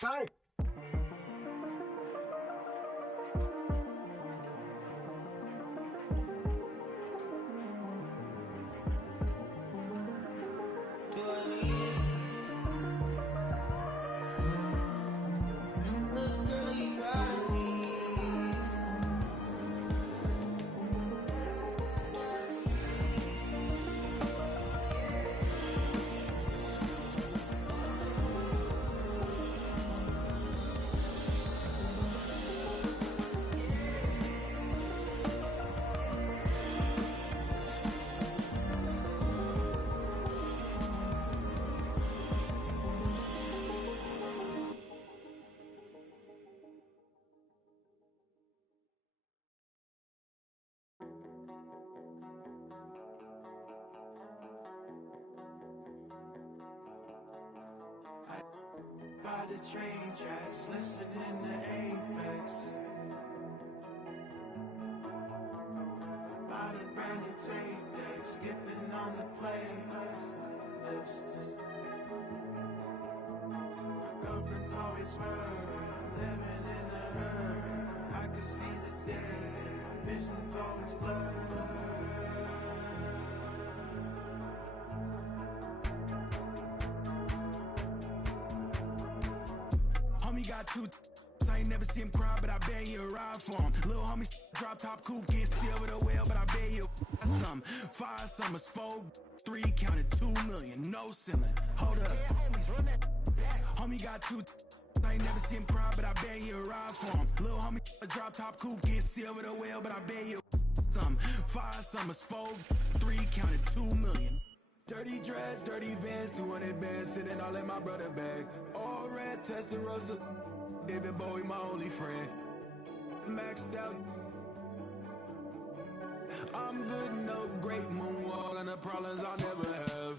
Time. By the train tracks, listening to Aphex. By the brand new tape deck, skipping on the playlists. My girlfriend's always worried, I'm living in a hurry. I can see the day, my vision's always blurred. Homie got two I ain't never seen him cry, but I bet you ride for him. Little homie drop top coupe, can't see over the well, but I bet you some. 5 summers, 4, 3, counted 2 million, no ceiling. Hold up. Yeah, homies, run that back. Homie got two I ain't never seen him cry, but I bet you ride for him. Little homie drop top coupe, can't see over the well, but I bet you some. 5 summers, 4, 3, counted 2 million. Dirty dreads, dirty Vans, 200 bands, sitting all in my brother bag. All red, Testarossa, David Bowie, my only friend. Maxed out. I'm good, no great moonwalk, and the problems I'll never have.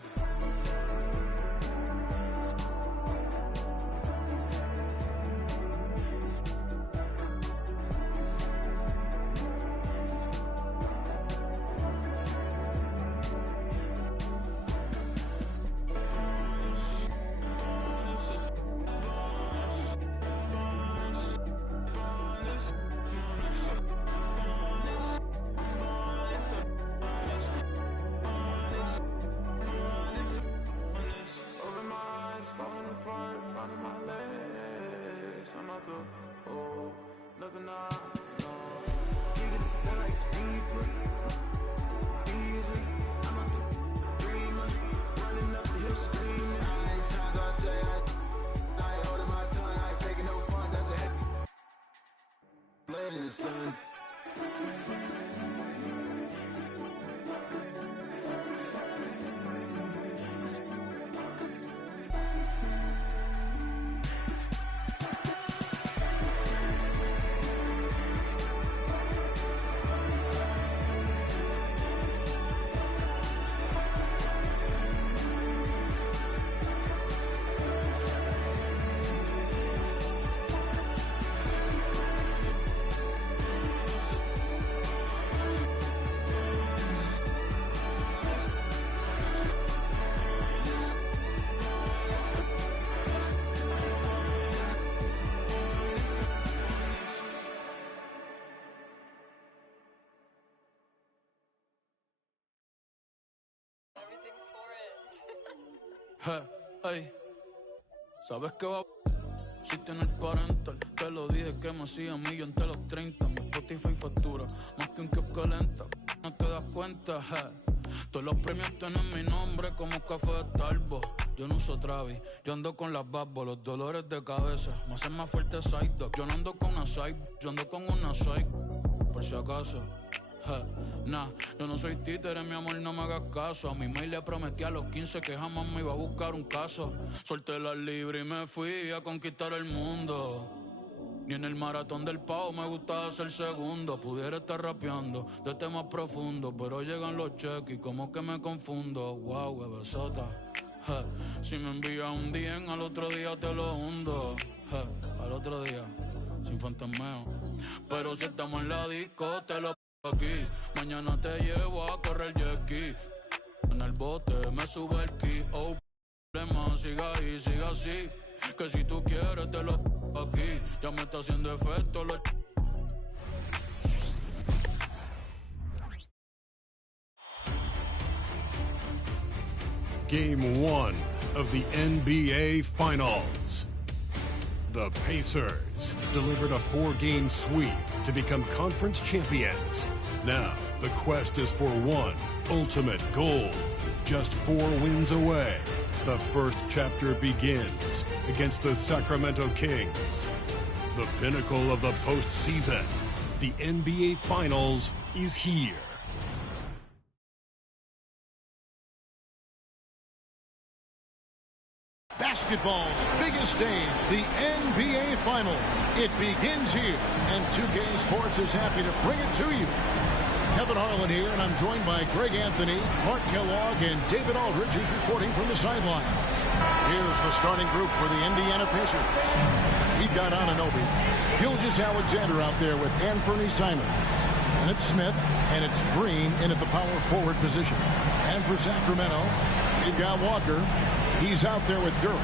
In the sun. Hey, ¿sabes qué va? Si tienes parental, te lo dije que me hacía millón entre los 30. Mi Spotify factura más que un kiosco lenta. No te das cuenta, todos los premios tienen mi nombre como café de Starbucks. Yo no uso Travis, yo ando con las babos, los dolores de cabeza me hacen más fuerte side dog. Yo no ando con una side, yo ando con una side, por si acaso. Nah, yo no soy títere, mi amor, no me hagas caso. A mi mail le prometí a los 15 que jamás me iba a buscar un caso. Solté la libre y me fui a conquistar el mundo. Ni en el maratón del pavo me gustaba ser segundo. Pudiera estar rapeando de temas profundos, pero llegan los cheques y como que me confundo. Wow, bebesota. Si me envías un DM, al otro día te lo hundo. Al otro día, sin fantasmeo. Pero si estamos en la disco, te lo aquí. Mañana te llevo a correr jet ski. En el bote me sube el ki. Oh, problema, siga ahí, siga así. Que si tú quieres te lo aquí. Ya me está haciendo efecto lo. Game 1 of the NBA Finals. The Pacers delivered a 4-game sweep to become conference champions. Now, the quest is for one ultimate goal. Just 4 wins away. The first chapter begins against the Sacramento Kings. The pinnacle of the postseason. The NBA Finals is here. Basketball's biggest stage, the NBA Finals. It begins here, and 2K Sports is happy to bring it to you. Kevin Harlan here, and I'm joined by Greg Anthony, Clark Kellogg, and David Aldridge, who's reporting from the sideline. Here's the starting group for the Indiana Pacers. We've got Anunoby, Gilgeous-Alexander out there with Anthony Simons. And it's Smith, and it's Green in at the power forward position. And for Sacramento, we've got Walker. He's out there with Durant.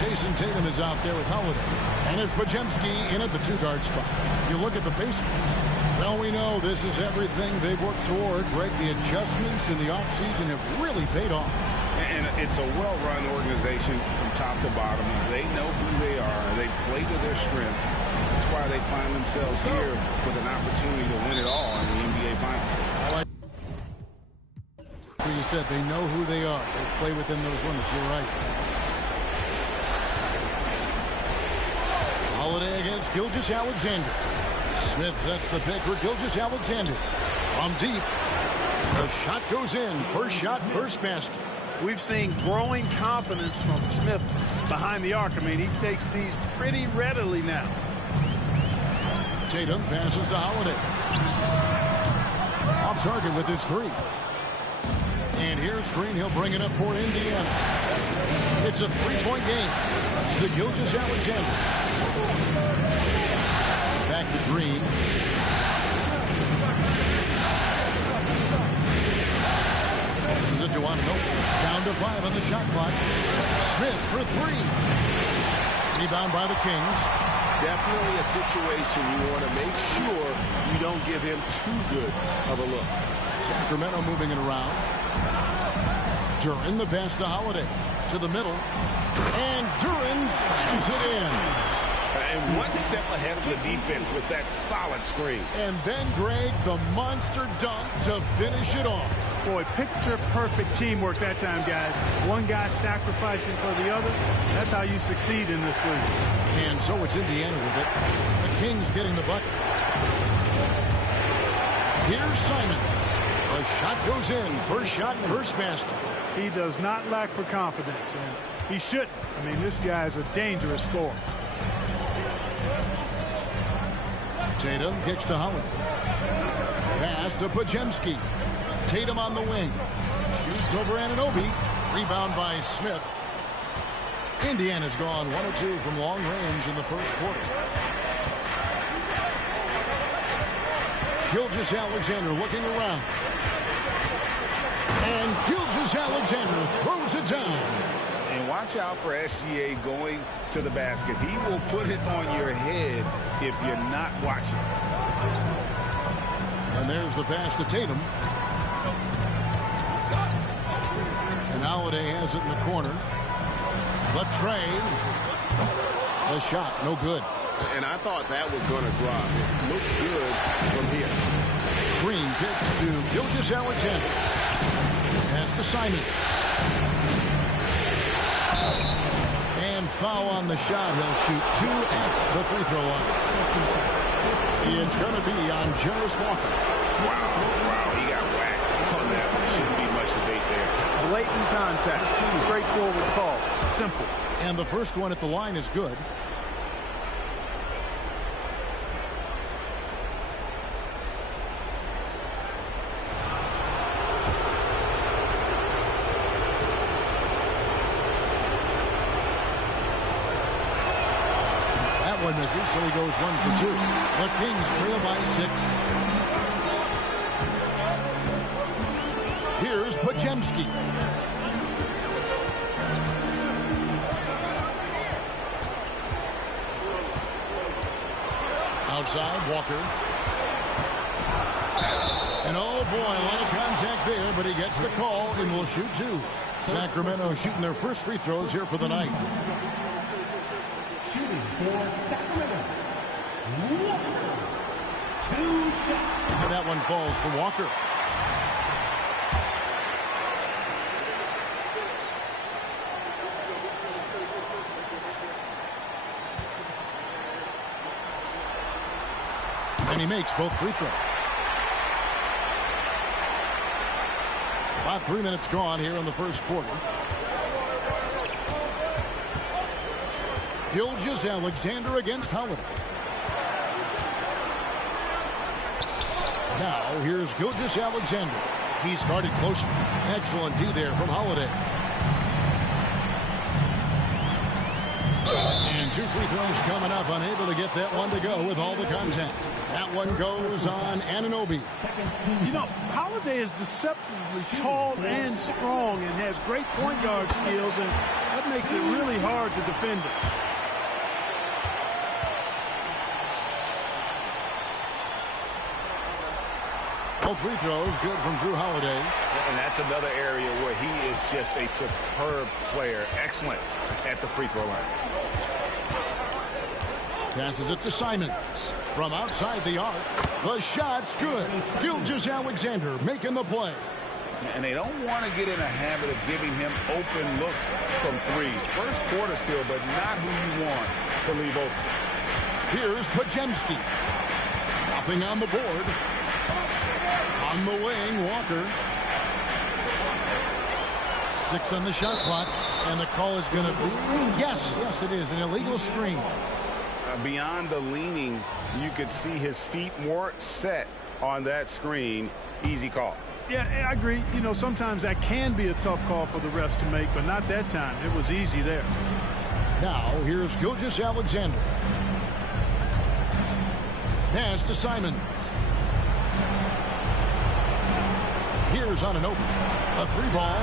Jason Tatum is out there with Holiday. And it's Podziemski in at the 2-guard spot. You look at the Pacers. Well, we know this is everything they've worked toward. Greg, the adjustments in the offseason have really paid off. And it's a well-run organization from top to bottom. They know who they are. They play to their strengths. That's why they find themselves here with an opportunity to win it all in the NBA Finals. You said they know who they are. They play within those limits. You're right. Holiday against Gilgeous-Alexander. Smith sets the pick for Gilgeous-Alexander. From deep. The shot goes in. First shot, first basket. We've seen growing confidence from Smith behind the arc. I mean, he takes these pretty readily now. Tatum passes to Holiday. Off target with his 3. And here's Green. He'll bring it up for Indiana. It's a 3-point game. It's to Gilgeous-Alexander. Back to Green. This is a Anunoby. Down to 5 on the shot clock. Smith for 3. Rebound by the Kings. Definitely a situation you want to make sure you don't give him too good of a look. Sacramento moving it around. Duran, the pass to Holiday. To the middle. And Duran slams it in. And one step ahead of the defense with that solid screen. And then, Greg, the monster dunk to finish it off. Boy, picture-perfect teamwork that time, guys. One guy sacrificing for the other. That's how you succeed in this league. And so it's Indiana with it. The Kings getting the bucket. Here's Simons. The shot goes in. First shot, first basket. He does not lack for confidence, and he shouldn't. I mean, this guy is a dangerous scorer. Tatum kicks to Holiday. Pass to Podziemski. Tatum on the wing. Shoots over Anunoby. Rebound by Smith. Indiana's gone 1 of 2 from long range in the first quarter. Gilgeous-Alexander looking around. And Gilgeous-Alexander throws it down. And watch out for SGA going to the basket. He will put it on your head if you're not watching. And there's the pass to Tatum. And Holiday has it in the corner. The tray. The shot, no good. And I thought that was going to drop. It looked good from here. Green pitch to Gilgeous-Alexander. Pass to Simons. And foul on the shot. He'll shoot 2 at the free throw line. It's going to be on Jarace Walker. Wow, he got whacked on that. Shouldn't be much debate there. Blatant contact. Straightforward call. Simple. And the first one at the line is good. One misses, so he goes 1 for 2. The Kings trail by 6. Here's Podziemski. Outside, Walker. And oh boy, a lot of contact there, but he gets the call and will shoot two. Sacramento shooting their first free throws here for the night. Shooting for Sacramento, Walker. 2 shots. And that one falls for Walker. And he makes both free throws. About 3 minutes gone here in the first quarter. Gilgeous-Alexander against Holiday. Now here's Gilgeous-Alexander. He's guarded closely. Excellent D there from Holiday. And 2 free throws coming up. Unable to get that one to go with all the contact. That one goes on Anunoby. You know, Holiday is deceptively tall and strong and has great point guard skills, and that makes it really hard to defend him. Both free throws good from Drew Holiday. And that's another area where he is just a superb player. Excellent at the free throw line. Passes it to Simons. From outside the arc, the shot's good. Gilgeous-Alexander making the play. And they don't want to get in a habit of giving him open looks from three. First quarter still, but not who you want to leave open. Here's Podziemski. Nothing on the board. On the wing, Walker. 6 on the shot clock, and the call is going to be, yes, it is, an illegal screen. Beyond the leaning, you could see his feet more set on that screen. Easy call. Yeah, I agree. You know, sometimes that can be a tough call for the refs to make, but not that time. It was easy there. Now, here's Gilgeous-Alexander. Pass to Simons. Here's Anunoby. A 3-ball.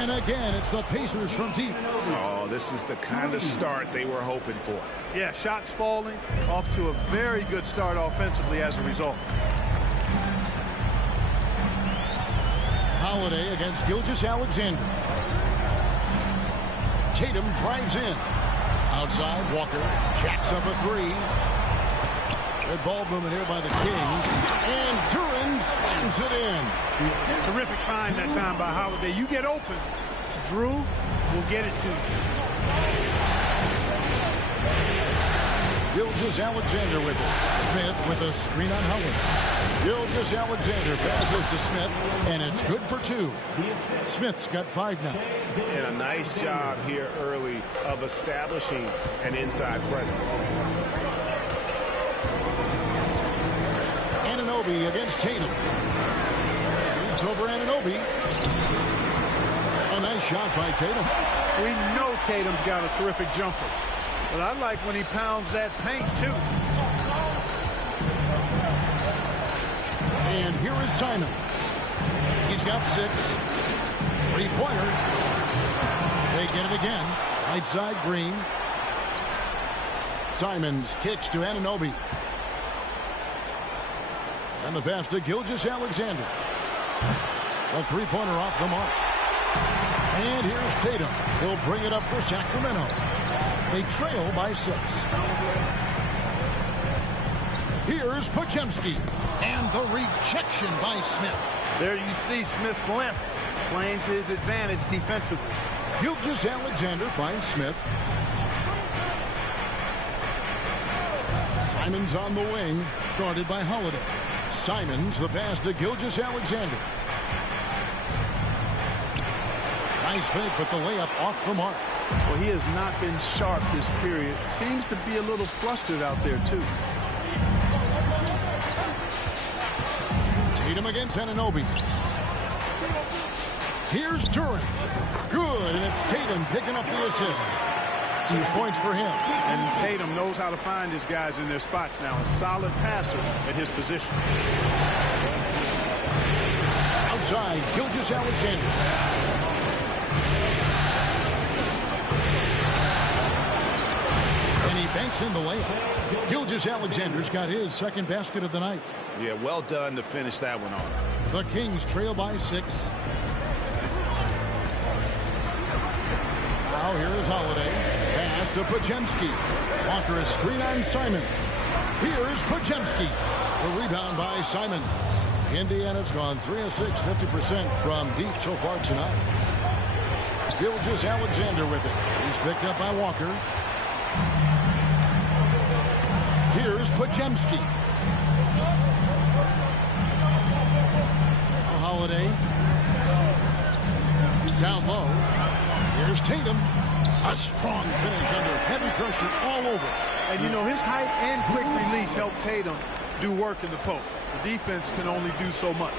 And again, it's the Pacers from deep. Oh, this is the kind of start they were hoping for. Yeah, shots falling, off to a very good start offensively as a result. Holiday against Gilgeous-Alexander. Tatum drives in. Outside, Walker jacks up a 3. Good ball movement here by the Kings. And Duren slams it in. Terrific find that time by Holiday. You get open, Drew will get it to you. Gilgeous-Alexander with it. Smith with a screen on Howard. Gilgeous-Alexander passes to Smith, and it's good for 2. Smith's got 5 now. And a nice job here early of establishing an inside presence. Anunoby against Tatum. Shoots over Anunoby. A nice shot by Tatum. We know Tatum's got a terrific jumper, but I like when he pounds that paint too. And here is Simon. He's got 6. 3-pointer. They get it again. Right side, Green. Simons kicks to Anunoby. And the pass to Gilgeous-Alexander. A 3-pointer off the mark. And here's Tatum. He'll bring it up for Sacramento. They trail by 6. Here's Podziemski. And the rejection by Smith. There you see Smith's length playing to his advantage defensively. Gilgeous-Alexander finds Smith. Simons on the wing, guarded by Holiday. Simons, the pass to Gilgeous-Alexander. Nice fake, but the layup off the mark. Well, he has not been sharp this period. Seems to be a little flustered out there, too. Tatum against Anunoby. Here's Duren. Good, and it's Tatum picking up the assist. 6 points for him. And Tatum knows how to find his guys in their spots now. A solid passer at his position. Outside, Gilgeous-Alexander. And And he banks in the layup. Gilgeous-Alexander's got his second basket of the night. Yeah, well done to finish that one off. The Kings trail by 6. Now here is Holiday. Pass to Podziemski. Walker a screen on Simon. Here's Podziemski. The rebound by Simon. Indiana's gone 3 of 6, 50% from deep so far tonight. Gilgeous-Alexander with it. He's picked up by Walker. Here's Podziemski. Holiday. Down low. Here's Tatum. A strong finish under heavy pressure all over. And you know, his height and quick release helped Tatum do work in the post. The defense can only do so much.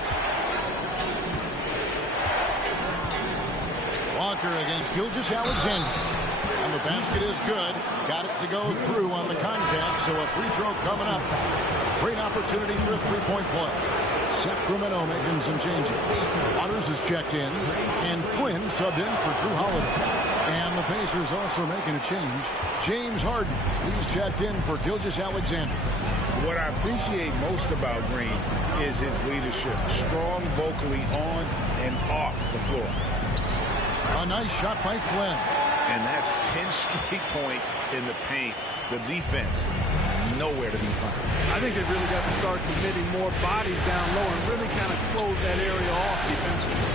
Walker against Gilgeous-Alexander. And the basket is good. Got it to go through on the contact, so a free throw coming up. Great opportunity for a three-point play. Sacramento making some changes. Waters is checked in, and Flynn subbed in for Drew Holiday. And the Pacers also making a change. James Harden, he's checked in for Gilgeous-Alexander. What I appreciate most about Green is his leadership. Strong vocally on and off the floor. A nice shot by Flynn. And that's 10 straight points in the paint. The defense, nowhere to be found. I think they've really got to start committing more bodies down low and really kind of close that area off defensively.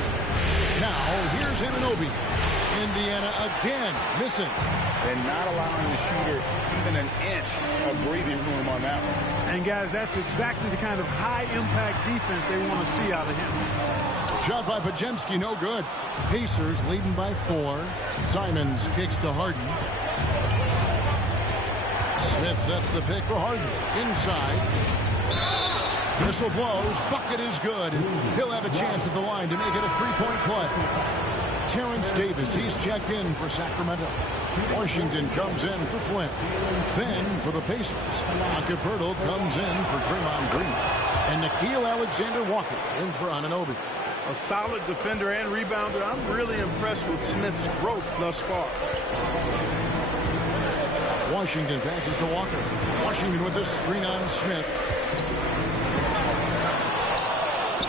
Now, here's Anunoby. Indiana again missing. And not allowing the shooter even an inch of breathing room on that one. And, guys, that's exactly the kind of high-impact defense they want to see out of him. Shot by Podziemski, no good. Pacers leading by 4. Simons kicks to Harden. Smith sets the pick for Harden. Inside. Whistle blows. Bucket is good. He'll have a chance at the line to make it a three-point play. Terrence Davis, he's checked in for Sacramento. Washington comes in for Flynn. Then for the Pacers, Acuperdo comes in for Draymond Green. And Nickeil Alexander-Walker in for Anunoby. A solid defender and rebounder. I'm really impressed with Smith's growth thus far. Washington passes to Walker. Washington with this screen on Smith.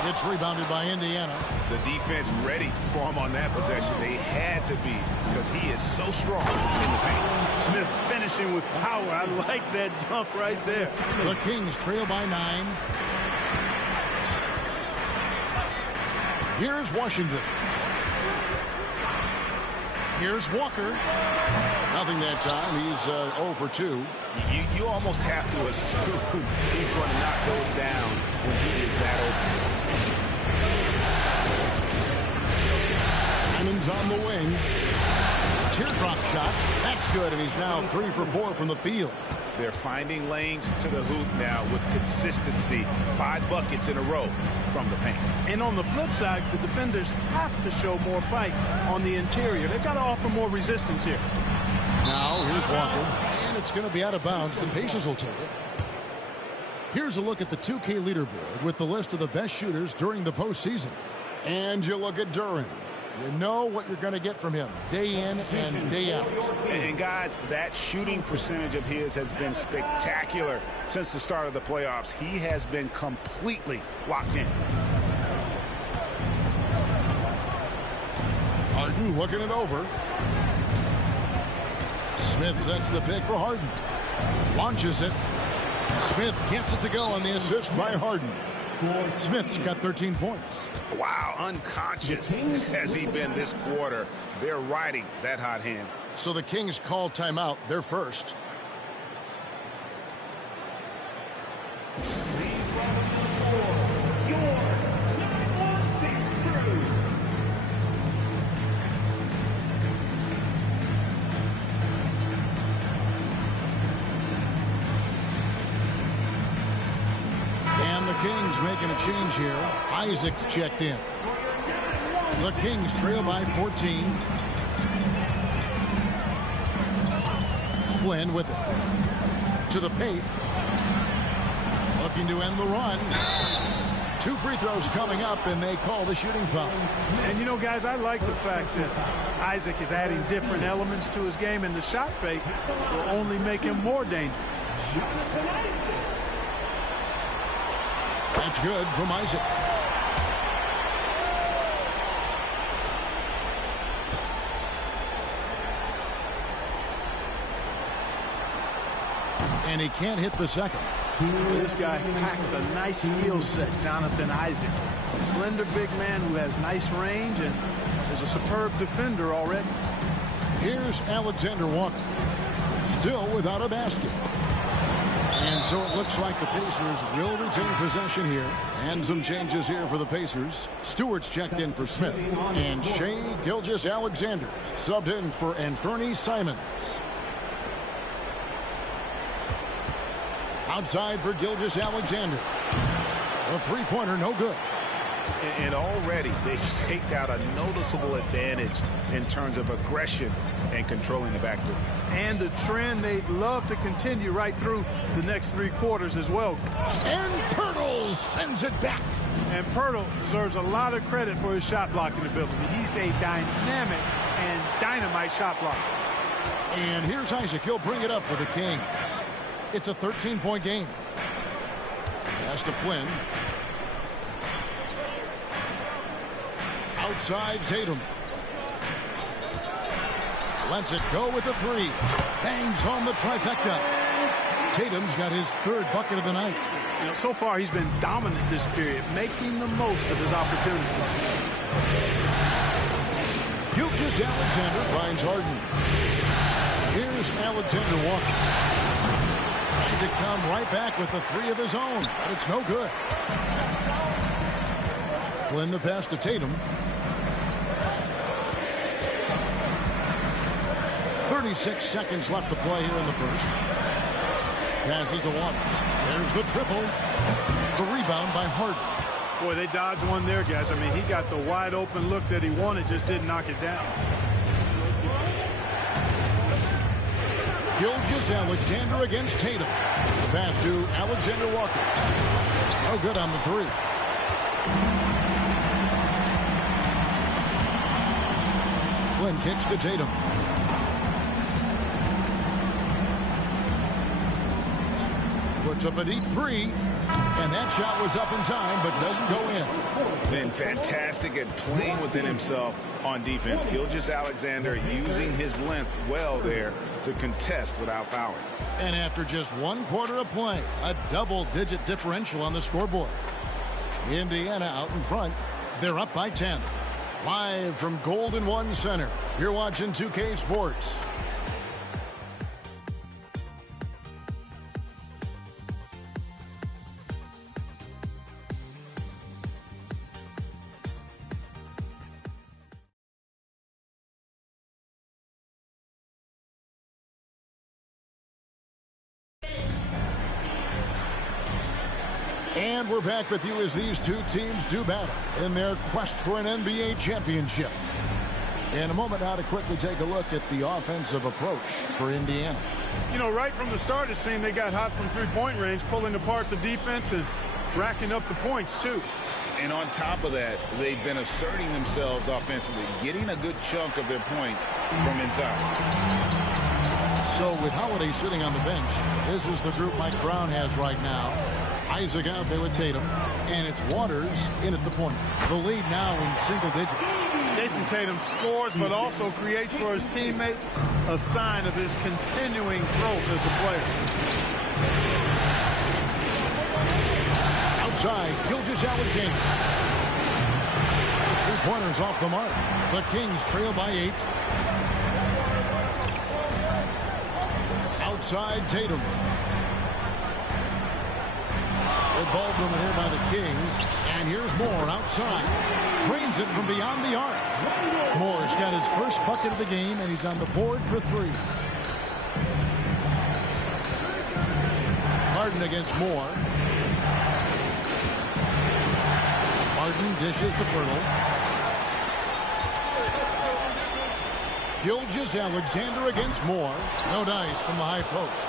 It's rebounded by Indiana. The defense ready for him on that possession. They had to be because he is so strong in the paint. Smith finishing with power. I like that dunk right there. The Kings trail by 9. Here's Washington. Here's Walker. Nothing that time. He's 0 for 2. You almost have to assume he's going to knock those down when he is that open. Simon's on the wing. Teardrop shot. That's good, and he's now 3 for 4 from the field. They're finding lanes to the hoop now with consistency. 5 buckets in a row from the paint. And on the flip side, the defenders have to show more fight on the interior. They've got to offer more resistance here. Now, here's Walker. And it's going to be out of bounds. The Pacers will take it. Here's a look at the 2K leaderboard with the list of the best shooters during the postseason. And you look at Duren. You know what you're going to get from him day in and day out. And guys, that shooting percentage of his has been spectacular since the start of the playoffs. He has been completely locked in. Harden looking it over. Smith sets the pick for Harden. Launches it. Smith gets it to go on the assist by Harden. Smith's got 13 points. Wow, unconscious has he been this quarter. They're riding that hot hand. So the Kings call timeout. They're first. Please welcome to the floor your number 6 crew. And the Kings making a change here. Isaac's checked in. The Kings trail by 14. Flynn with it. To the paint. Looking to end the run. 2 free throws coming up, and they call the shooting foul. And, you know, guys, I like the fact that Isaac is adding different elements to his game, and the shot fake will only make him more dangerous. That's good from Isaac. And he can't hit the second. This guy packs a nice skill set, Jonathan Isaac. A slender big man who has nice range and is a superb defender already. Here's Alexander Walker. Still without a basket. And so it looks like the Pacers will retain possession here. And some changes here for the Pacers. Stewart's checked in for Smith. And Shai Gilgeous-Alexander subbed in for Anthony Simons. Outside for Gilgeous-Alexander. A three-pointer, no good. And already they've staked out a noticeable advantage in terms of aggression and controlling the backcourt. And a trend they'd love to continue right through the next 3 quarters as well. And Pirtle sends it back. And Pirtle deserves a lot of credit for his shot blocking ability. He's a dynamic and dynamite shot blocker. And here's Isaac. He'll bring it up for the Kings. It's a 13-point game. Pass to Flynn. Outside Tatum. Lets it go with a 3. Bangs home the trifecta. Tatum's got his 3rd bucket of the night. You know, so far he's been dominant this period, making the most of his opportunities. Gilgeous-Alexander finds Harden. Here's Alexander Walker. To come right back with a 3 of his own, but it's no good. Flynn the pass to Tatum. 36 seconds left to play here in the first. Passes to Waters. There's the triple. The rebound by Harden. Boy, they dodged one there, guys. I mean, he got the wide open look that he wanted, just didn't knock it down. Gilgeous-Alexander against Tatum. The pass to Alexander Walker. No good on the 3. Flynn kicks to Tatum. Puts up a deep 3. And that shot was up in time, but doesn't go in. Been fantastic at playing within himself on defense. Gilgeous-Alexander using his length well there to contest without fouling. And after just 1 quarter of play, a double-digit differential on the scoreboard. Indiana out in front. They're up by 10. Live from Golden One Center, you're watching 2K Sports. And we're back with you as these 2 teams do battle in their quest for an NBA championship. In a moment now to quickly take a look at the offensive approach for Indiana. You know, right from the start, it seemed they got hot from 3-point range, pulling apart the defense and racking up the points, too. And on top of that, they've been asserting themselves offensively, getting a good chunk of their points from inside. So with Holiday sitting on the bench, this is the group Mike Brown has right now. Isaac out there with Tatum, and it's Waters in at the point. The lead now in single digits. Jason Tatum scores, but also creates for his teammates, a sign of his continuing growth as a player. Outside, Gilgeous-Alexander. 3-pointers off the mark. The Kings trail by 8. Outside, Tatum. Good ball movement here by the Kings. And here's Moore outside. Trains it from beyond the arc. Moore's got his first bucket of the game, and he's on the board for 3. Harden against Moore. Harden dishes to Pirtle. Gilgeous-Alexander against Moore. No dice from the high post.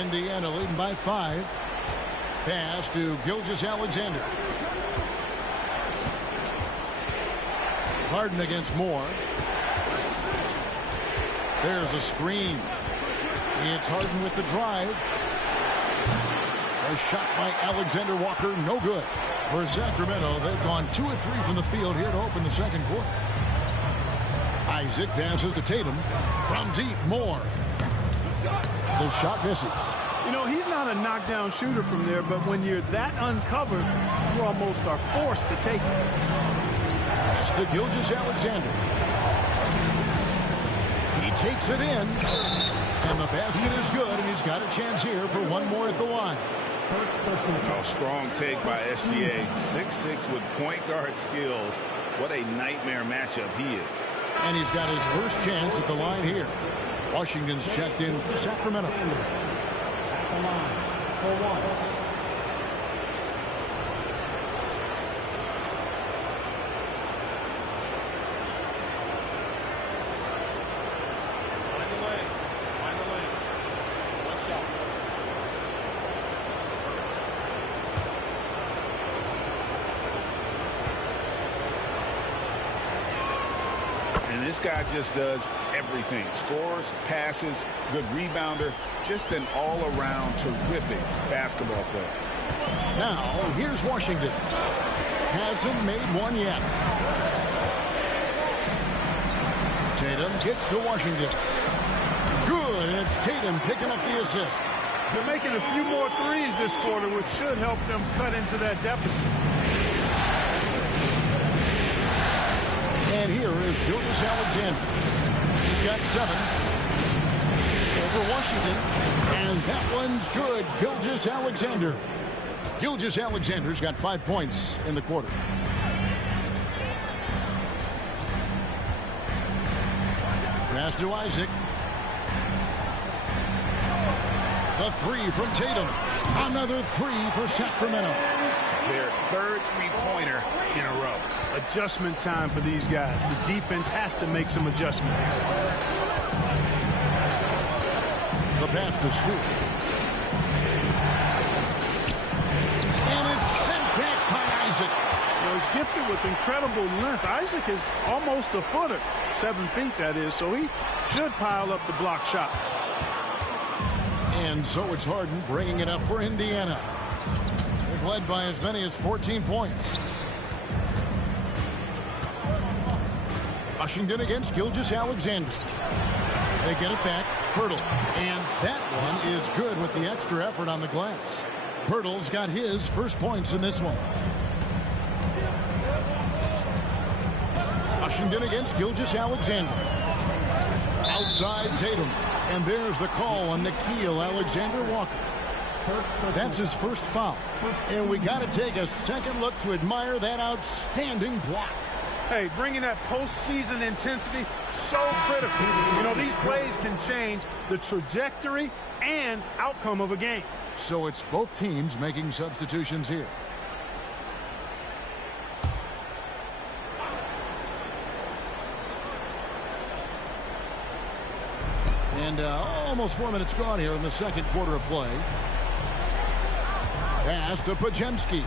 Indiana leading by 5. Pass to Gilgeous-Alexander. Harden against Moore. There's a screen. It's Harden with the drive. A shot by Alexander Walker, no good. For Sacramento, they've gone 2 of 3 from the field here to open the second quarter. Isaac passes to Tatum. From deep, Moore. The shot misses. You know, he's not a knockdown shooter from there, but when you're that uncovered, you almost are forced to take it. Pass to Gilgeous-Alexander. He takes it in, and the basket is good, and he's got a chance here for one more at the line. A strong take by SGA. 6'6" with point guard skills. What a nightmare matchup he is. And he's got his first chance at the line here. Washington's checked in for Sacramento. At the line for one. And this guy just does everything. Scores, passes, good rebounder. Just an all-around terrific basketball player. Now, here's Washington. Hasn't made one yet. Tatum gets to Washington. Good. It's Tatum picking up the assist. They're making a few more threes this quarter, which should help them cut into that deficit. And here is Gilgeous-Alexander. He's got 7 over Washington. And that one's good. Gilgeous-Alexander. Gilgeous-Alexander's got 5 points in the quarter. Pass to Isaac. The 3 from Tatum. Another 3 for Sacramento. Their third three-pointer in a row. Adjustment time for these guys. The defense has to make some adjustment. The pass to Scoot. And it's sent back by Isaac. You know, he's gifted with incredible length. Isaac is almost a footer. 7 feet, that is. So he should pile up the block shots. And so it's Harden bringing it up for Indiana. They've led by as many as 14 points. Washington against Gilgeous-Alexander. They get it back. Pirtle. And that one is good with the extra effort on the glass. Pirtle's got his first points in this one. Washington against Gilgeous-Alexander. Outside Tatum. And there's the call on Nickeil Alexander-Walker. That's his first foul. And we got to take a second look to admire that outstanding block. Hey, bringing that postseason intensity, so critical. You know, these plays can change the trajectory and outcome of a game. So it's both teams making substitutions here. And almost 4 minutes gone here in the second quarter of play. Pass to Podziemski.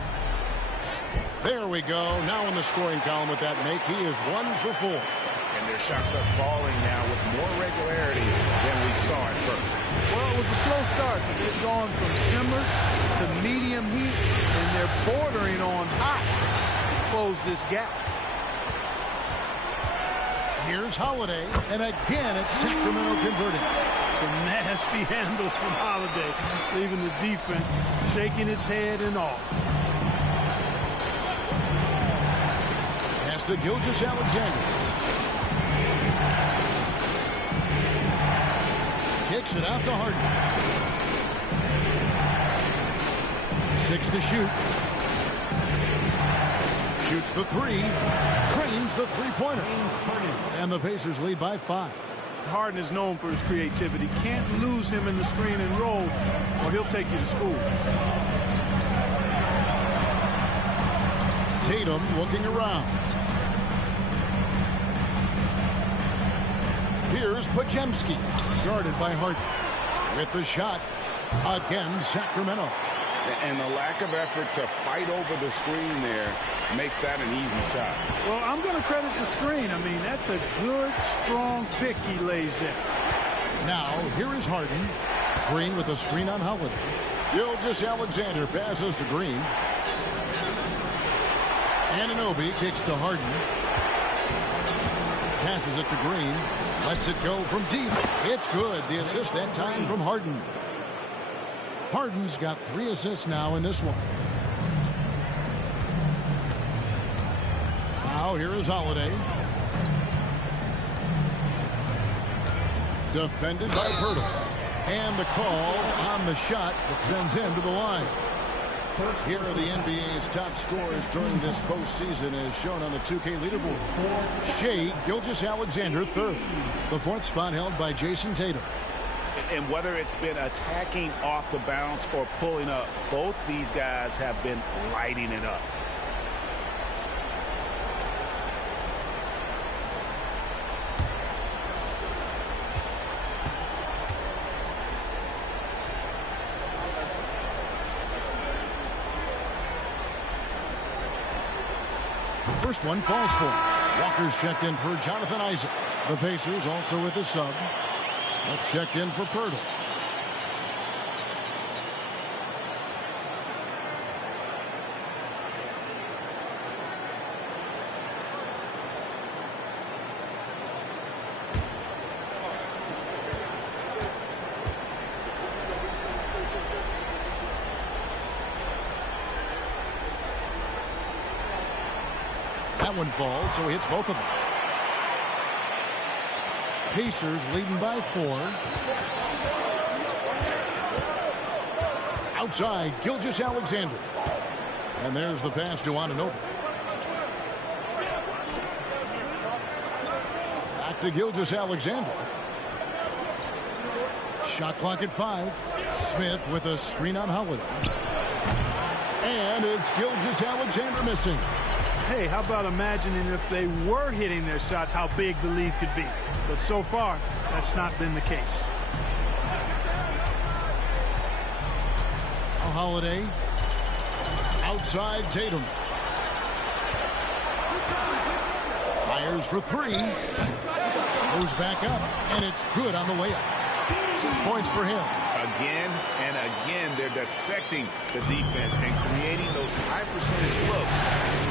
There we go. Now in the scoring column with that make, he is 1 for 4. And their shots are falling now with more regularity than we saw at first. Well, it was a slow start. They've gone from simmer to medium heat, and they're bordering on hot to close this gap. Here's Holiday, and again it's Sacramento converting. Some nasty handles from Holiday, leaving the defense shaking its head and all. To Gilgeous-Alexander. Kicks it out to Harden. 6 to shoot. Shoots the 3. Trains the three-pointer. And the Pacers lead by 5. Harden is known for his creativity. Can't lose him in the screen and roll, or he'll take you to school. Tatum looking around. Here's Podziemski, guarded by Harden. With the shot, again Sacramento. And the lack of effort to fight over the screen there makes that an easy shot. Well, I'm going to credit the screen. I mean, that's a good, strong pick he lays there. Now, here is Harden. Green with a screen on Holiday. Gilgeous-Alexander passes to Green. Anunoby kicks to Harden. Passes it to Green. Lets it go from deep. It's good. The assist that time from Harden. Harden's got 3 assists now in this one. Now here is Holiday. Defended by Poeltl. And the call on the shot that sends him to the line. Here are the NBA's top scorers during this postseason as shown on the 2K leaderboard. Shai Gilgeous-Alexander third. The 4th spot held by Jason Tatum. And whether it's been attacking off the bounce or pulling up, both these guys have been lighting it up. First one falls for him. Walker's checked in for Jonathan Isaac. The Pacers also with a sub. Smith checked in for Poeltl. That one falls, so he hits both of them. Pacers leading by 4. Outside, Gilgeous-Alexander. And there's the pass to Anunoby. Back to Gilgeous-Alexander. Shot clock at 5. Smith with a screen on Holiday. And it's Gilgeous-Alexander missing. Hey, how about imagining if they were hitting their shots, how big the lead could be. But so far, that's not been the case. A Holiday. Outside Tatum. Fires for 3. Goes back up, and it's good on the way up. 6 points for him. Again and again, they're dissecting the defense and creating those high percentage looks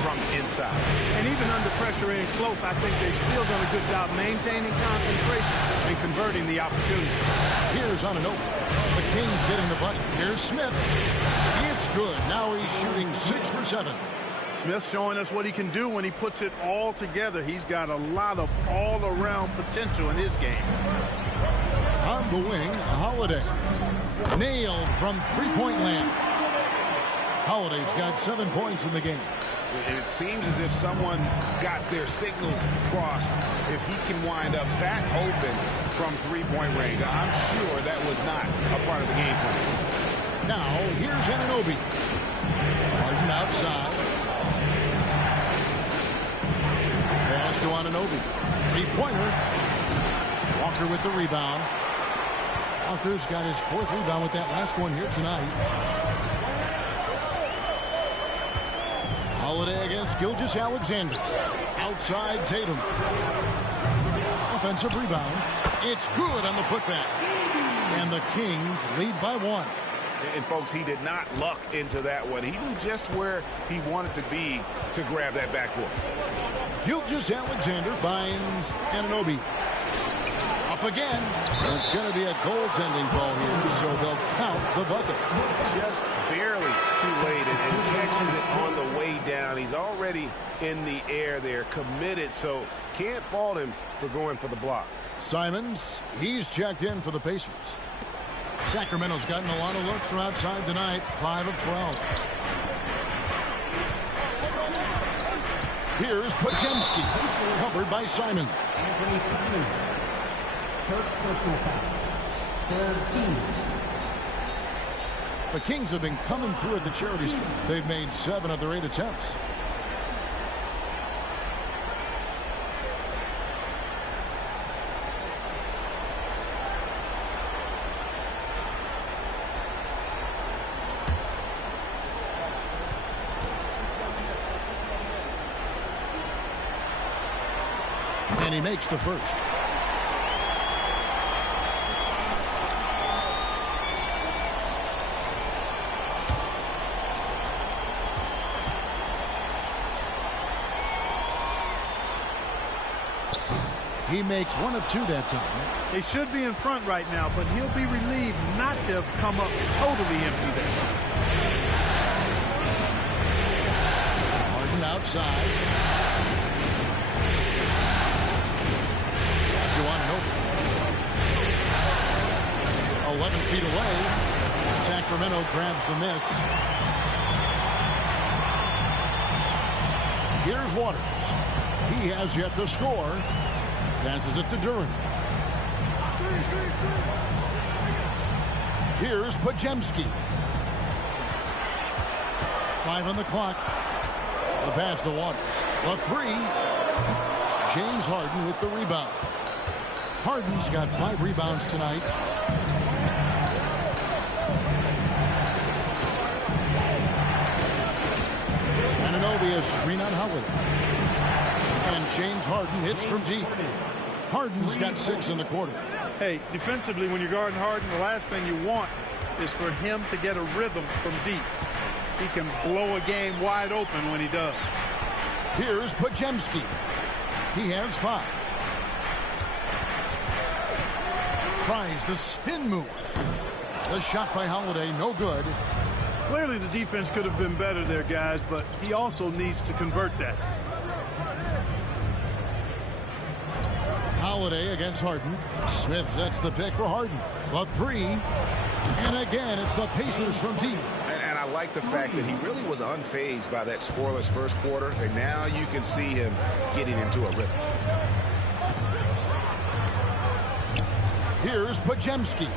from inside. And even under pressure in close, I think they've still done a good job maintaining concentration and converting the opportunity. Here's Anunoby. The Kings getting the bucket. Here's Smith. It's good. Now he's shooting 6 for 7. Smith showing us what he can do when he puts it all together. He's got a lot of all-around potential in his game. On the wing, Holiday. Nailed from three-point land. Holiday's got 7 points in the game. And it seems as if someone got their signals crossed if he can wind up that open from three-point range. I'm sure that was not a part of the game plan. Now, here's Anunoby. Harden outside. Pass to Anunoby. Three-pointer. Walker with the rebound. Walker's got his 4th rebound with that last one here tonight. Holiday against Gilgeous-Alexander. Outside Tatum. Offensive rebound. It's good on the putback. And the Kings lead by 1. And folks, he did not luck into that one. He knew just where he wanted to be to grab that backboard. Gilgeous-Alexander finds Anunoby. Up again. It's going to be a goaltending call here, so they'll count the bucket. Just barely too late and catches it on the way down. He's already in the air there, committed, so can't fault him for going for the block. Simons, he's checked in for the Pacers. Sacramento's gotten a lot of looks from outside tonight, 5 of 12. Here's Podziemski, covered by Simons. Anthony Simons. First personal foul. 3rd team. The Kings have been coming through at the charity stripe. They've made 7 of their 8 attempts. And he makes the first. He makes one of two that time. They should be in front right now, but he'll be relieved not to have come up totally empty there. Harden outside. Pass to Anunoby. 11 feet away. Sacramento grabs the miss. Here's Waters. He has yet to score. Passes it to Duren. Here's Podziemski. 5 on the clock. The pass to Waters. The three. James Harden with the rebound. Harden's got 5 rebounds tonight. Anunoby a screen on Holiday. And James Harden hits from deep. Harden's got 6 in the quarter. Hey, defensively, when you're guarding Harden, the last thing you want is for him to get a rhythm from deep. He can blow a game wide open when he does. Here's Podziemski. He has 5. Tries the spin move. The shot by Holiday, no good. Clearly the defense could have been better there, guys, but he also needs to convert that. Holiday against Harden. Smith sets the pick for Harden. The three. And again, it's the Pacers from deep. And I like the fact that he really was unfazed by that scoreless first quarter. And now you can see him getting into a rhythm. Here's Podziemski.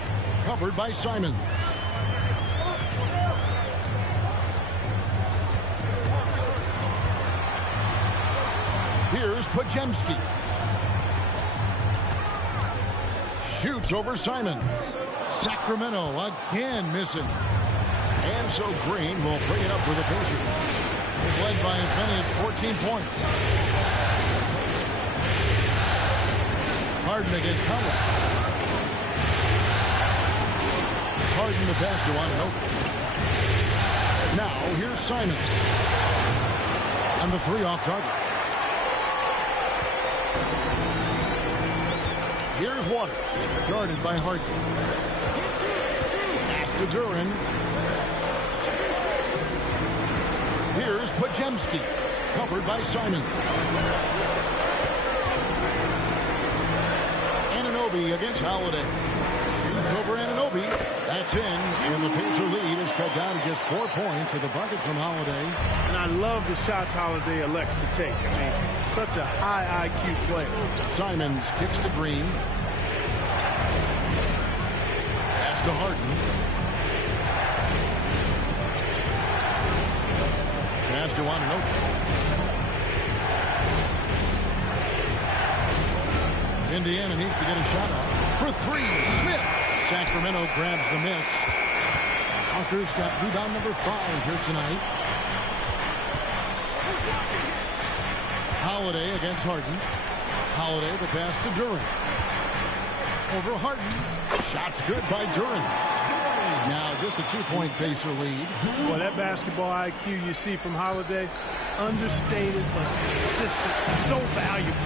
Covered by Simons. Here's Podziemski. Shoots over Simons. Sacramento again missing. And so Green will bring it up for the Pacers. They've led by as many as 14 points. Harden against Howard. Harden the pass to Anunoby. Now here's Simons. And the 3 off target. Here's Waters, guarded by Harden. Pass to Duren. Here's Podziemski, covered by Simons. Anunoby against Holiday. Shoots over Anunoby. That's in, and the Pacer lead is cut down to just 4 points with the bucket from Holiday. And I love the shots Holiday elects to take. I mean, such a high IQ player. Simons kicks to Green. Pass to Harden. Pass to Anunoby. Indiana needs to get a shot off. For 3, Smith. Sacramento grabs the miss. Parker's got rebound number 5 here tonight. Holiday against Harden. Holiday the pass to Duren. Over Harden. Shot's good by Duren. Now just a 2-point Pacer lead. Boy, that basketball IQ you see from Holiday, understated but consistent, so valuable,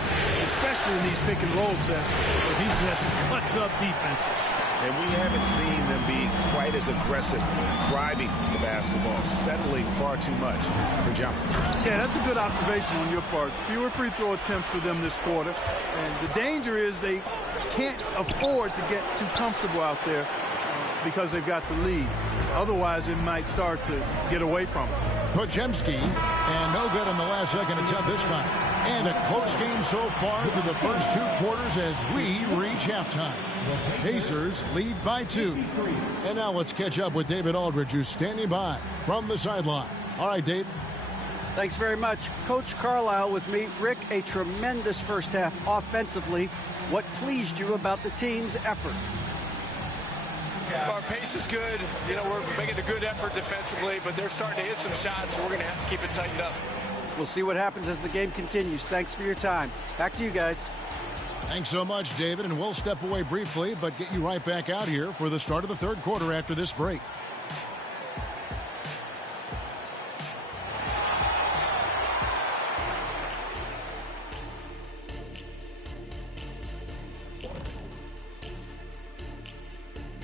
especially in these pick and roll sets where he just cuts up defenses. And we haven't seen them be quite as aggressive, driving the basketball, settling far too much for jumpers. Yeah, that's a good observation on your part. Fewer free throw attempts for them this quarter. And the danger is they can't afford to get too comfortable out there because they've got the lead. Otherwise, it might start to get away from them. Podziemski, and no good on the last second attempt this time. And a close game so far through the first 2 quarters as we reach halftime. Pacers lead by 2. And now let's catch up with David Aldridge, who's standing by from the sideline. All right, Dave. Thanks very much. Coach Carlisle with me. Rick, a tremendous first half offensively. What pleased you about the team's effort? Our pace is good. You know, we're making a good effort defensively, but they're starting to hit some shots, so we're going to have to keep it tightened up. We'll see what happens as the game continues. Thanks for your time. Back to you guys. Thanks so much, David, and we'll step away briefly, but get you right back out here for the start of the third quarter after this break.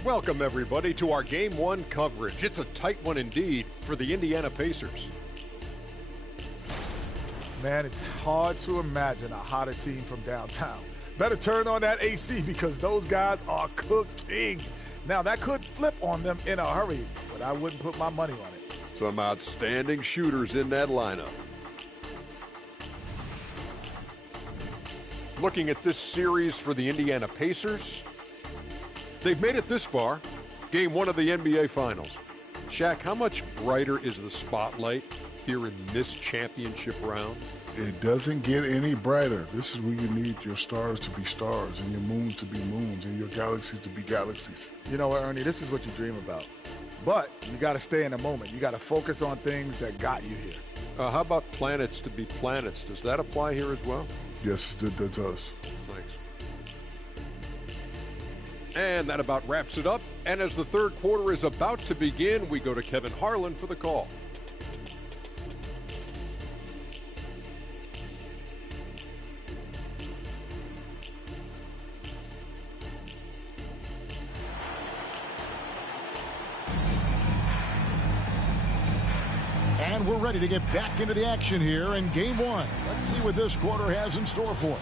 Welcome, everybody, to our Game 1 coverage. It's a tight one indeed for the Indiana Pacers. Man, it's hard to imagine a hotter team from downtown. Better turn on that AC because those guys are cooking. Now, that could flip on them in a hurry, but I wouldn't put my money on it. Some outstanding shooters in that lineup. Looking at this series for the Indiana Pacers, they've made it this far, Game 1 of the NBA Finals. Shaq, how much brighter is the spotlight here in this championship round? It doesn't get any brighter. This is where you need your stars to be stars and your moons to be moons and your galaxies to be galaxies. You know what, Ernie, this is what you dream about. But you got to stay in the moment. You got to focus on things that got you here. How about planets to be planets? Does that apply here as well? Yes, it does. Thanks. And that about wraps it up. And as the third quarter is about to begin, we go to Kevin Harlan for the call. And we're ready to get back into the action here in Game 1. Let's see what this quarter has in store for us.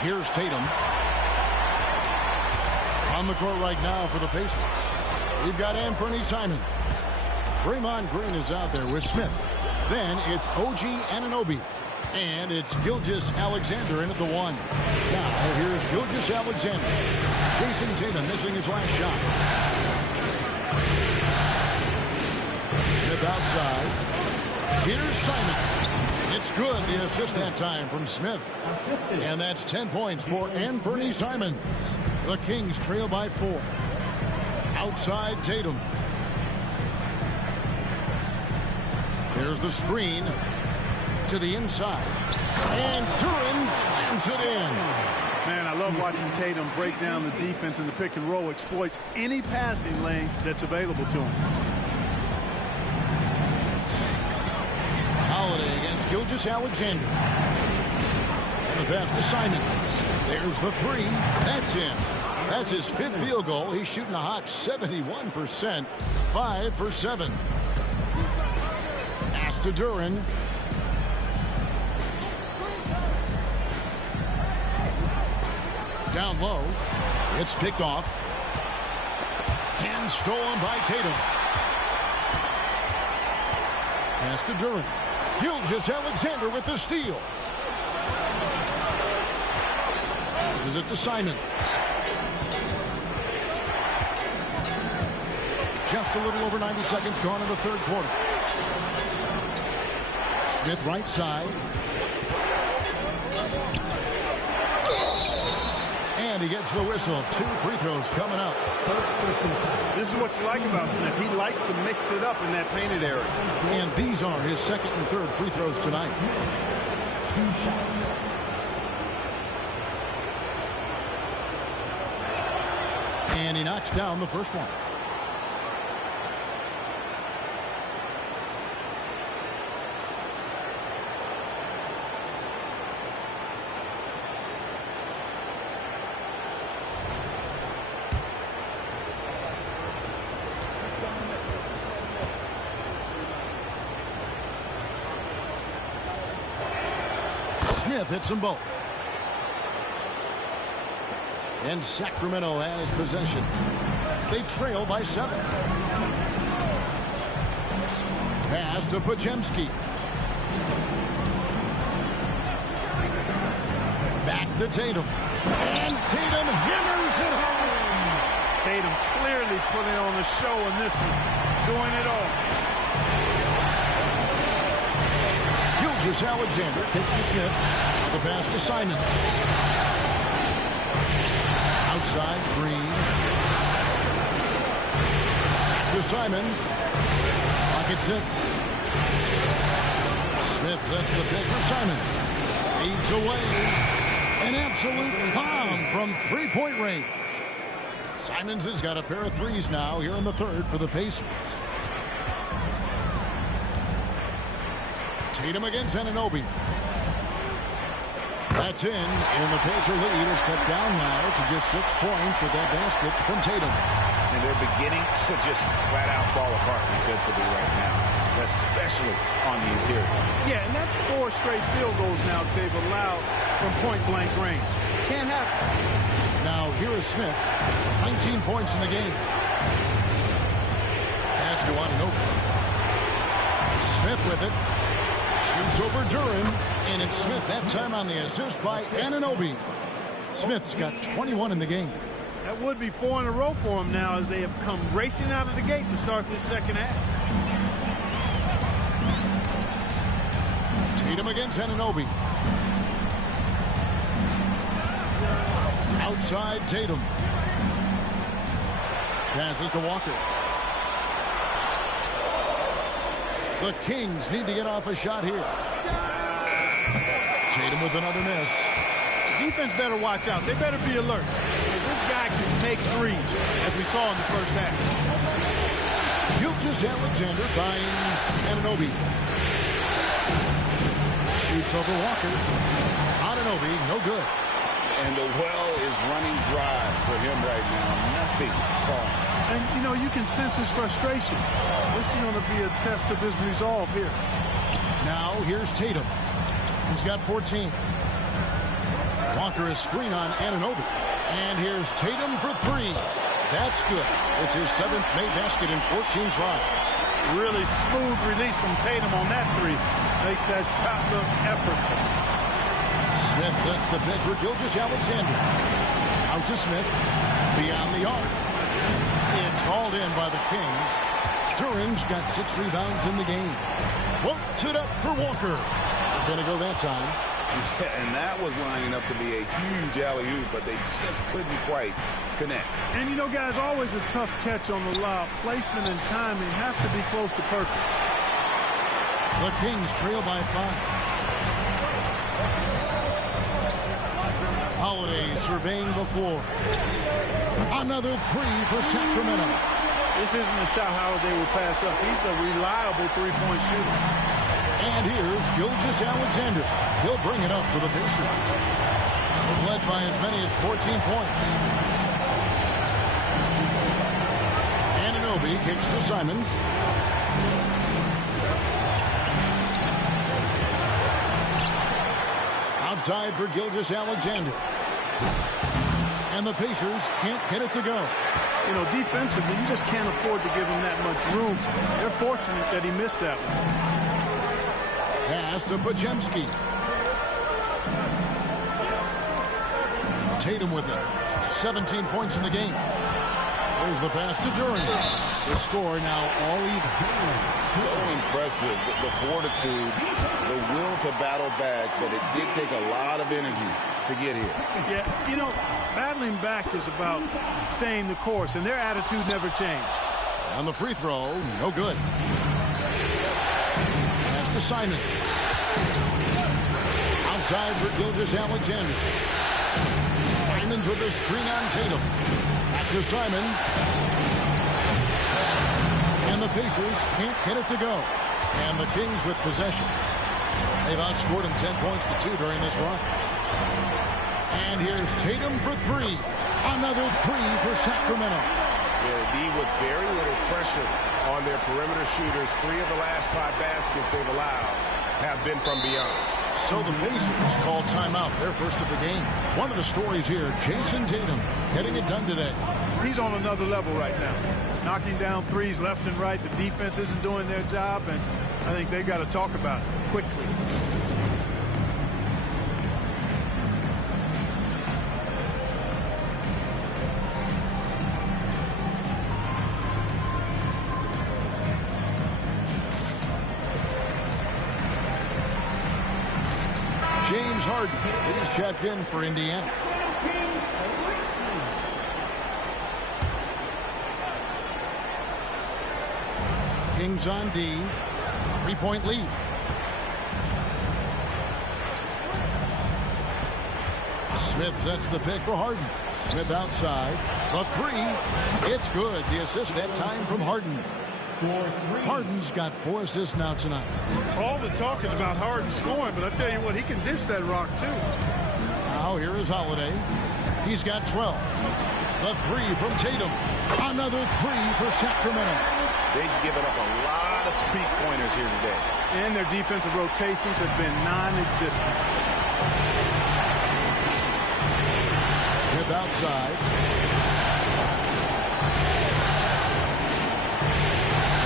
Here's Tatum. On the court right now for the Pacers. We've got Anthony Simons. Draymond Green is out there with Smith. Then it's OG Anunoby. And it's Gilgeous-Alexander in at the 1. Now here's Gilgeous-Alexander. Jason Tatum missing his last shot. Smith outside. Here's Simons. It's good. The assist that time from Smith. And that's 10 points for Anthony Simons. The Kings trail by 4. Outside Tatum. There's the screen to the inside. And Duren slams it in. Man, I love watching Tatum break down the defense in the pick and roll, exploits any passing lane that's available to him. Holiday against Gilgeous-Alexander. And the pass to Simons. There's the 3. That's in. That's his 5th field goal. He's shooting a hot 71%. 5 for 7. Pass to Duren. Down low. It's picked off. And stolen by Tatum. Pass to Duren. Gilgeous-Alexander with the steal. This is it to Simons. Just a little over 90 seconds gone in the third quarter. Smith right side. And he gets the whistle. 2 free throws coming up. This is what you like about Smith. He likes to mix it up in that painted area. And these are his second and third free throws tonight. 2 shots. And he knocks down the first one. Smith hits them both. And Sacramento has possession. They trail by 7. Pass to Podziemski. Back to Tatum. And Tatum hammers it home. Tatum clearly putting on the show in this one. Doing it all. Gilgeous-Alexander kicks to Smith. The pass to Simons. Outside, Green. To Simons. Pocket 6. Smith sets the pick for Simon. Leads away. An absolute bomb from three-point range. Simons has got a pair of threes now here in the third for the Pacers. Tatum against Anunoby. That's in, and the Pacer lead is cut down now to just 6 points with that basket from Tatum. And they're beginning to just flat out fall apart defensively right now, especially on the interior. Yeah, and that's 4 straight field goals now that they've allowed from point-blank range. Can't happen. Now here is Smith, 19 points in the game. Pass to Anunoby. Smith with it. Shoots over Duren, and it's Smith that time on the assist by Anunoby. Smith's got 21 in the game. That would be 4 in a row for him now as they have come racing out of the gate to start this second half. Tatum against Anunoby. Outside Tatum. Passes to Walker. The Kings need to get off a shot here. Tatum with another miss. Defense better watch out. They better be alert. This guy can make threes, as we saw in the first half. Gilgeous-Alexander finds Anunoby. Shoots over Walker. Anunoby, no good. And the well is running dry for him right now. Nothing falling. And, you know, you can sense his frustration. This is going to be a test of his resolve here. Now, here's Tatum. He's got 14. Walker is screen on Anunoby. And here's Tatum for 3. That's good. It's his 7th made basket in 14 tries. Really smooth release from Tatum on that 3. Makes that shot look effortless. Smith sets the pick for Gilgeous-Alexander. Out to Smith. Beyond the arc. It's hauled in by the Kings. Duren's got 6 rebounds in the game. Floats it up for Walker. Gonna go that time. And that was lining up to be a huge alley-oop, but they just couldn't quite connect. And, you know, guys, always a tough catch on the lob. Placement and timing have to be close to perfect. The Kings trail by 5. Holiday surveying the floor. Another 3 for Sacramento. This isn't a shot Holiday will pass up. He's a reliable three-point shooter. And here's Gilgeous-Alexander. He'll bring it up for the Pacers. They've led by as many as 14 points. Anunoby kicks to Simons. Outside for Gilgeous-Alexander. And the Pacers can't get it to go. You know, defensively, you just can't afford to give him that much room. They're fortunate that he missed that one. Pass to Podziemski. Tatum with it. 17 points in the game. There's the pass to Duren. The score now all even. So impressive. The fortitude, the will to battle back, but it did take a lot of energy to get here. Yeah, you know, battling back is about staying the course, and their attitude never changed. On the free throw, no good. Pass to Simons. Outside for Gilgeous-Alexander. Simons with a screen on Tatum. Back to Simons. And the Pacers can't get it to go. And the Kings with possession. They've outscored them 10 points to 2 during this run. And here's Tatum for 3. Another 3 for Sacramento. Yeah, D with very little pressure on their perimeter shooters. 3 of the last 5 baskets they've allowed have been from beyond. So the Pacers call timeout, their first of the game. One of the stories here, Jason Tatum getting it done today. He's on another level right now. Knocking down threes left and right. The defense isn't doing their job, and I think they got to talk about it quickly. James Harden, he's checked in for Indiana. Kings on D. 3-point lead. Smith sets the pick for Harden. Smith outside. The three. It's good. The assist that time from Harden. Harden's got 4 assists now tonight. All the talk is about Harden scoring, but I tell you what, he can dish that rock too. Now here is Holiday. He's got 12. The three from Tatum. Another three for Sacramento. They've given up a lot of three-pointers here today. And their defensive rotations have been non-existent. Smith outside.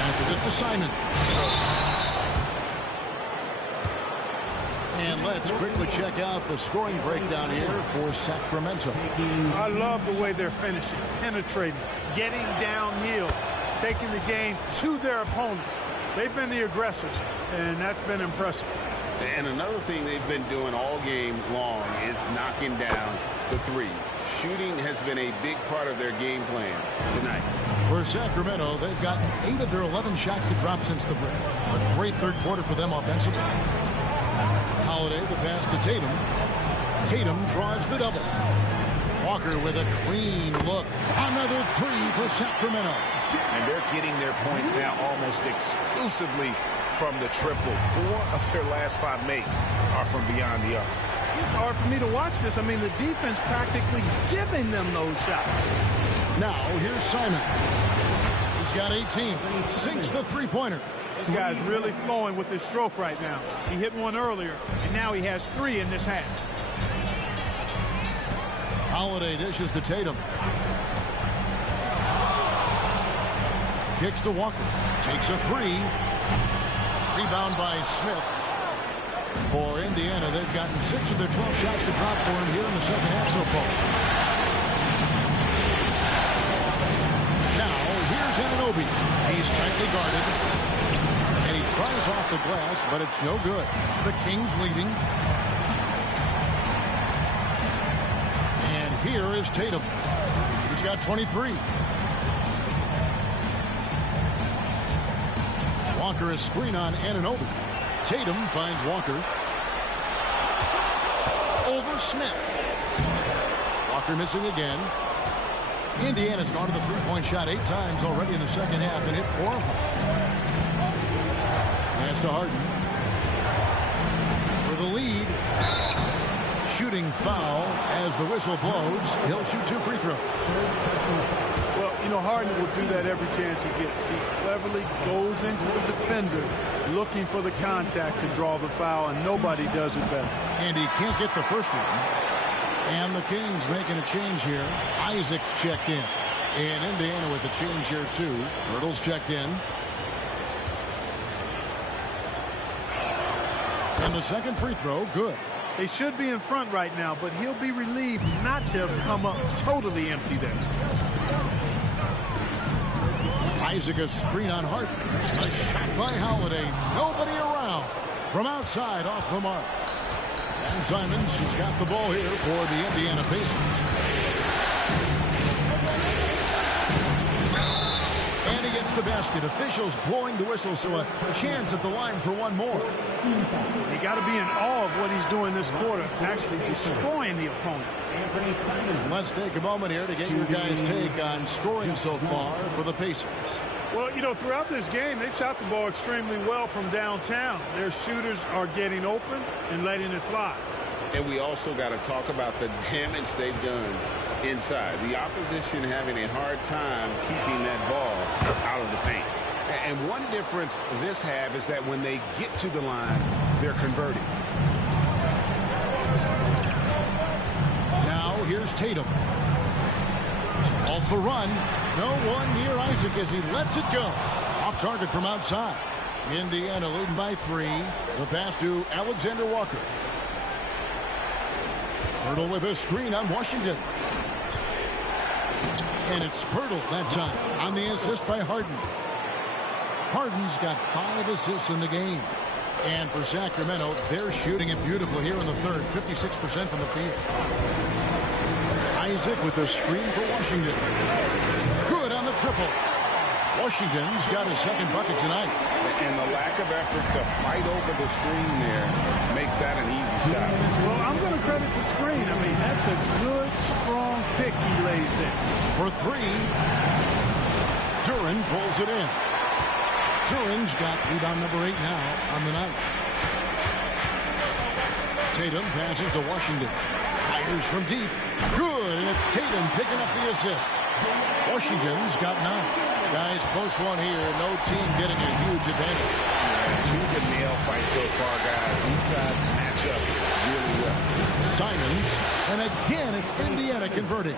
Passes it to Simon. And let's quickly check out the scoring breakdown here for Sacramento. I love the way they're finishing, penetrating, getting downhill, taking the game to their opponents. They've been the aggressors, and that's been impressive. And another thing they've been doing all game long is knocking down the three. Shooting has been a big part of their game plan tonight. For Sacramento, they've gotten 8 of their 11 shots to drop since the break. A great third quarter for them offensively. Holiday, the pass to Tatum. Tatum draws the double. Walker with a clean look. Another three for Sacramento. And they're getting their points now almost exclusively from the triple. 4 of their last 5 makes are from beyond the arc. It's hard for me to watch this. I mean, the defense practically giving them those shots. Now, here's Simon. He's got 18. Sinks the three-pointer. This guy's really flowing with his stroke right now. He hit one earlier, and now he has 3 in this half. Holiday dishes to Tatum. Kicks to Walker. Takes a 3. Rebound by Smith. For Indiana, they've gotten 6 of their 12 shots to drop for him here in the second half so far. Now, here's Anunoby. He's tightly guarded. And he tries off the glass, but it's no good. The Kings leading. And here is Tatum. He's got 23. Walker is screen on Anunoby. Tatum finds Walker. Over Smith. Walker missing again. Indiana's gone to the three-point shot 8 times already in the second half and hit 4 of them. Pass to Harden. For the lead. Shooting foul as the whistle blows. He'll shoot 2 free throws. Well, you know, Harden will do that every chance he gets. He cleverly goes into the defender looking for the contact to draw the foul, and nobody does it better. And he can't get the first one. And the Kings making a change here. Isaac's checked in. And Indiana with a change here, too. Hurdle's checked in. And the second free throw, good. They should be in front right now, but he'll be relieved not to have come up totally empty there. Isaac a screen on Harden. A shot by Holiday. Nobody around. From outside, off the mark. And Simons has got the ball here for the Indiana Pacers. And he gets the basket. Officials blowing the whistle, so a chance at the line for one more. You got to be in awe of what he's doing this quarter, actually destroying the opponent. Let's take a moment here to get your guys' take on scoring so far for the Pacers. Well, you know, throughout this game, they've shot the ball extremely well from downtown. Their shooters are getting open and letting it fly. And we also got to talk about the damage they've done inside. The opposition having a hard time keeping that ball out of the paint. And one difference this half is that when they get to the line, they're converting. Now here's Tatum. Off the run. No one near Isaac as he lets it go. Off target from outside. Indiana leading by 3. The pass to Alexander Walker. Pirtle with a screen on Washington. And it's Pirtle that time on the assist by Harden. Harden's got 5 assists in the game. And for Sacramento, they're shooting it beautifully here in the third. 56% from the field. Isaac with a screen for Washington. Good on the triple. Washington's got his second bucket tonight. And the lack of effort to fight over the screen there makes that an easy shot. Well, I'm going to credit the screen. I mean, that's a good, strong pick he lays there. For three, Duren pulls it in. Duren's got rebound number 8 now on the night. Tatum passes to Washington. Fires from deep. Good, and it's Tatum picking up the assist. Washington's got 9. Guys, close one here. No team getting a huge advantage. Two good nail fights so far, guys. These sides match up really well. Simons, and again, it's Indiana converting.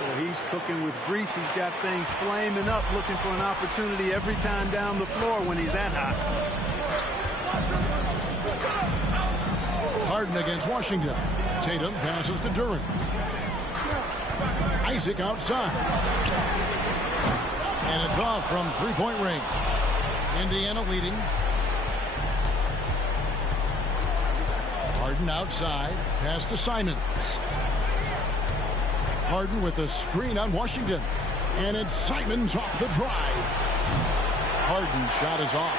Well, he's cooking with grease. He's got things flaming up, looking for an opportunity every time down the floor when he's that hot. Harden against Washington. Tatum passes to Duren. Isaac outside. And it's off from three-point range. Indiana leading. Harden outside. Pass to Simons. Harden with a screen on Washington. And it's Simons off the drive. Harden's shot is off.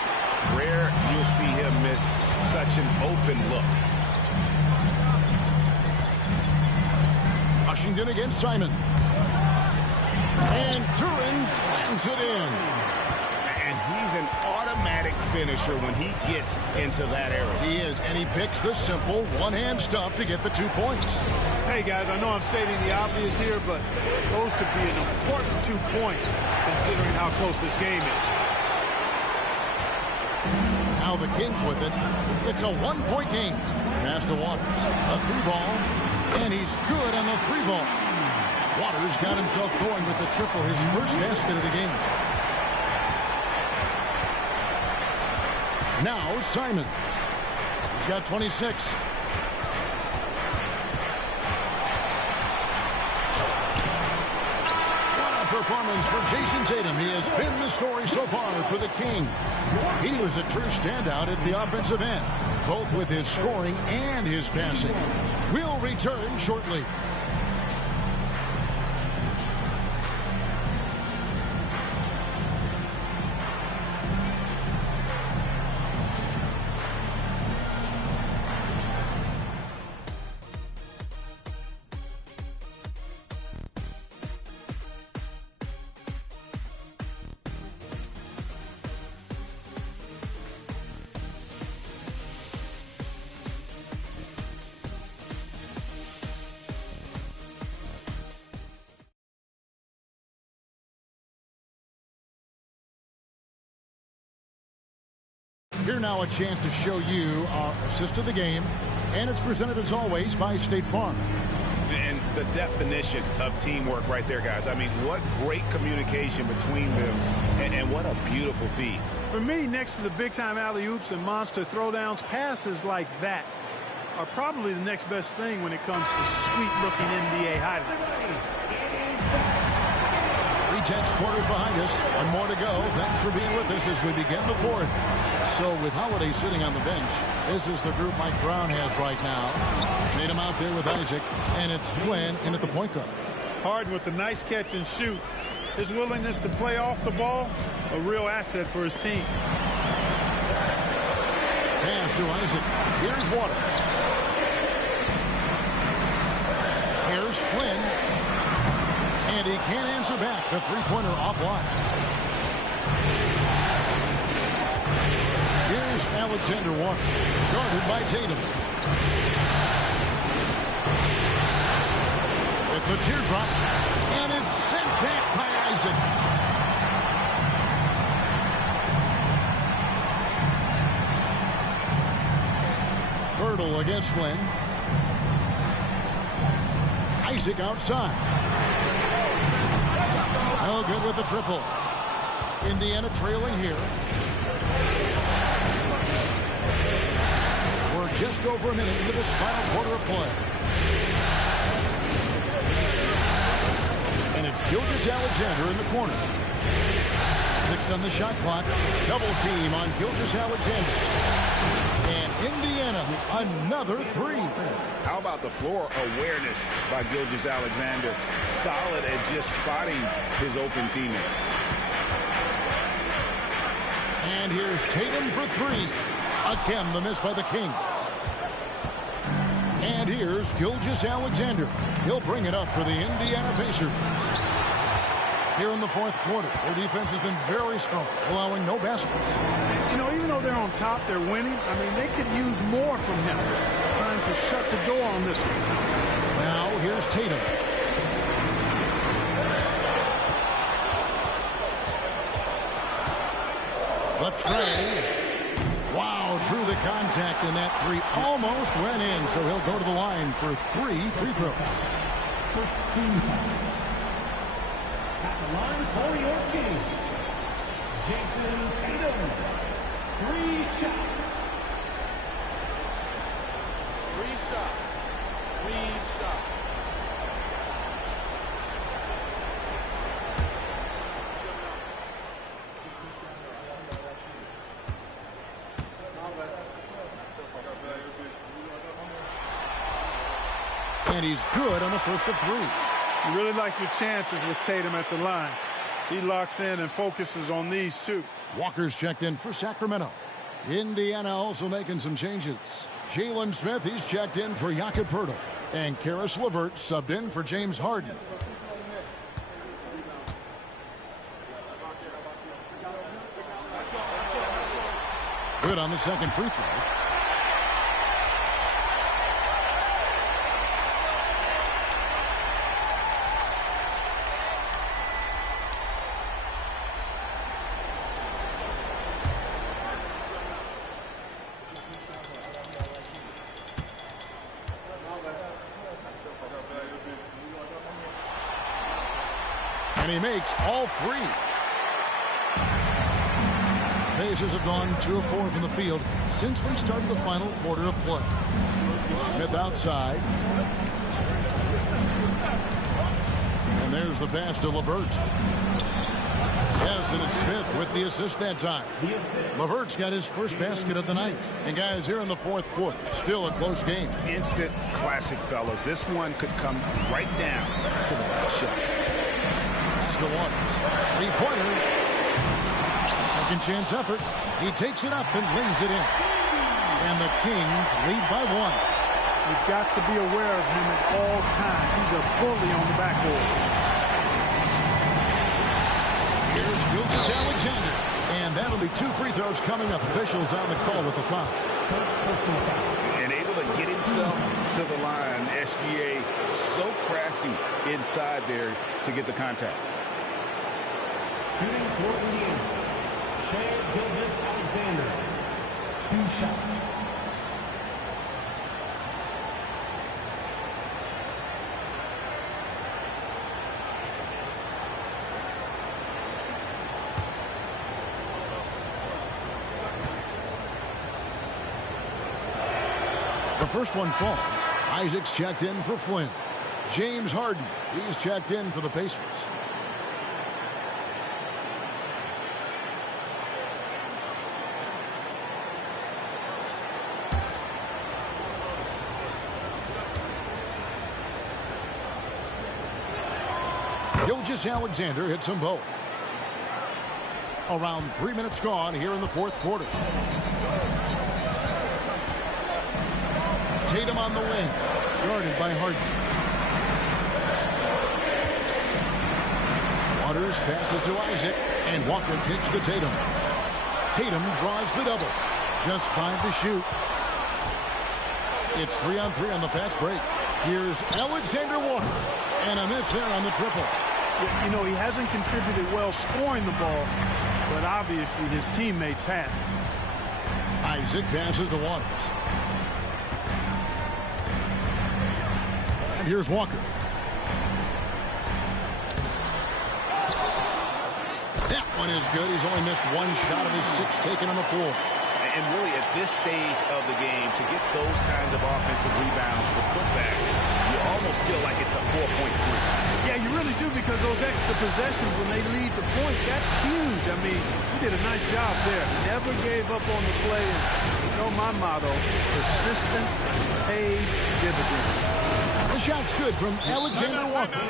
Rare you'll see him miss such an open look. Washington against Simon. And Duren slams it in. And he's an automatic finisher when he gets into that area. He is, and he picks the simple one-hand stuff to get the 2 points. Hey, guys, I know I'm stating the obvious here, but those could be an important 2 points considering how close this game is. Now the Kings with it. It's a 1-point game. Pass to Waters. A 3-ball. And he's good on the 3-ball. Waters got himself going with the triple, his first basket of the game. Now Simons. He's got 26. What a performance for Jason Tatum. He has been the story so far for the Kings. He was a true standout at the offensive end, both with his scoring and his passing. We'll return shortly. Here now a chance to show you our assist of the game, and it's presented as always by State Farm. And the definition of teamwork right there, guys. I mean, what great communication between them, and what a beautiful feed. For me, next to the big-time alley-oops and monster throwdowns, passes like that are probably the next best thing when it comes to sweet-looking NBA highlights. 3 quarters behind us. One more to go. Thanks for being with us as we begin the fourth. So with Holiday sitting on the bench, this is the group Mike Brown has right now. Tatum out there with Isaac, and it's Flynn in at the point guard. Harden with the nice catch and shoot. His willingness to play off the ball, a real asset for his team. Pass to Isaac. Here's Water. Here's Flynn. And he can't answer back. The three-pointer offline. Here's Alexander Water. Guarded by Tatum. With the teardrop. And it's sent back by Isaac. Hurdle against Flynn. Isaac outside. No good with the triple. Indiana trailing here. We're just over a minute into this final quarter of play. And it's Gilgeous-Alexander in the corner. 6 on the shot clock. Double team on Gilgeous-Alexander. And Indiana, another 3. How about the floor awareness by Gilgeous-Alexander? Solid at just spotting his open teammate. And here's Tatum for three. Again, the miss by the Kings. And here's Gilgeous-Alexander. He'll bring it up for the Indiana Pacers. Here in the fourth quarter, their defense has been very strong, allowing no baskets. You know, even though they're on top, they're winning. I mean, they could use more from him. Trying to shut the door on this one. Now, here's Tatum. The tray. Wow, drew the contact, and that three almost went in, so he'll go to the line for 3 free throws. First team foul. At the line for your Kings, Jason Tatum. 3 shots. 3 shots. 3 shots. And he's good on the first of 3. You really like your chances with Tatum at the line. He locks in and focuses on these two. Walker's checked in for Sacramento. Indiana also making some changes. Jalen Smith, he's checked in for Jakob Poeltl. And Karis LeVert subbed in for James Harden. Good on the second free throw. And he makes all 3. Pacers have gone 2 of 4 from the field since we started the final quarter of play. Smith outside. And there's the pass to LeVert. Yes, and it's Smith with the assist that time. LeVert's got his first basket of the night. And guys, here in the fourth quarter, still a close game. Instant classic, fellas. This one could come right down to the last shot. Pass to Waters. 3-pointer. Second chance effort. He takes it up and lays it in. And the Kings lead by 1. You've got to be aware of him at all times. He's a bully on the backboard. Here's Gilgeous-Alexander. And that'll be 2 free throws coming up. Officials on the call with the foul. And able to get himself to the line. SGA so crafty inside there to get the contact. Shooting for Indiana, Shai Gilgeous-Alexander. 2 shots. The first one falls. Isaac's checked in for Flynn. James Harden, he's checked in for the Pacers. Gilgeous-Alexander hits them both. Around 3 minutes gone here in the fourth quarter. Tatum on the wing, guarded by Harden. Waters passes to Isaac, and Walker kicks to Tatum. Tatum draws the double. Just 5 to shoot. It's 3-on-3 on the fast break. Here's Alexander Walker, and a miss there on the triple. You know, he hasn't contributed well scoring the ball, but obviously his teammates have. Isaac passes to Waters. And here's Walker. That one is good. He's only missed 1 shot of his 6 taken on the floor. And really, at this stage of the game, to get those kinds of offensive rebounds for putbacks, you almost feel like it's a 4-point swing. Yeah, you really do, because those extra possessions, when they lead to points, that's huge. I mean, he did a nice job there. Never gave up on the play. And you know my motto, persistence pays dividends. The shot's good from Alexander Walker.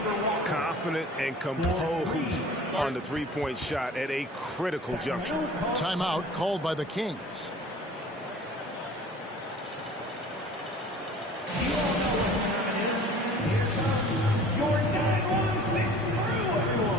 Confident and composed on on the three-point shot at a critical juncture. Timeout called by the Kings. Your 916 crew.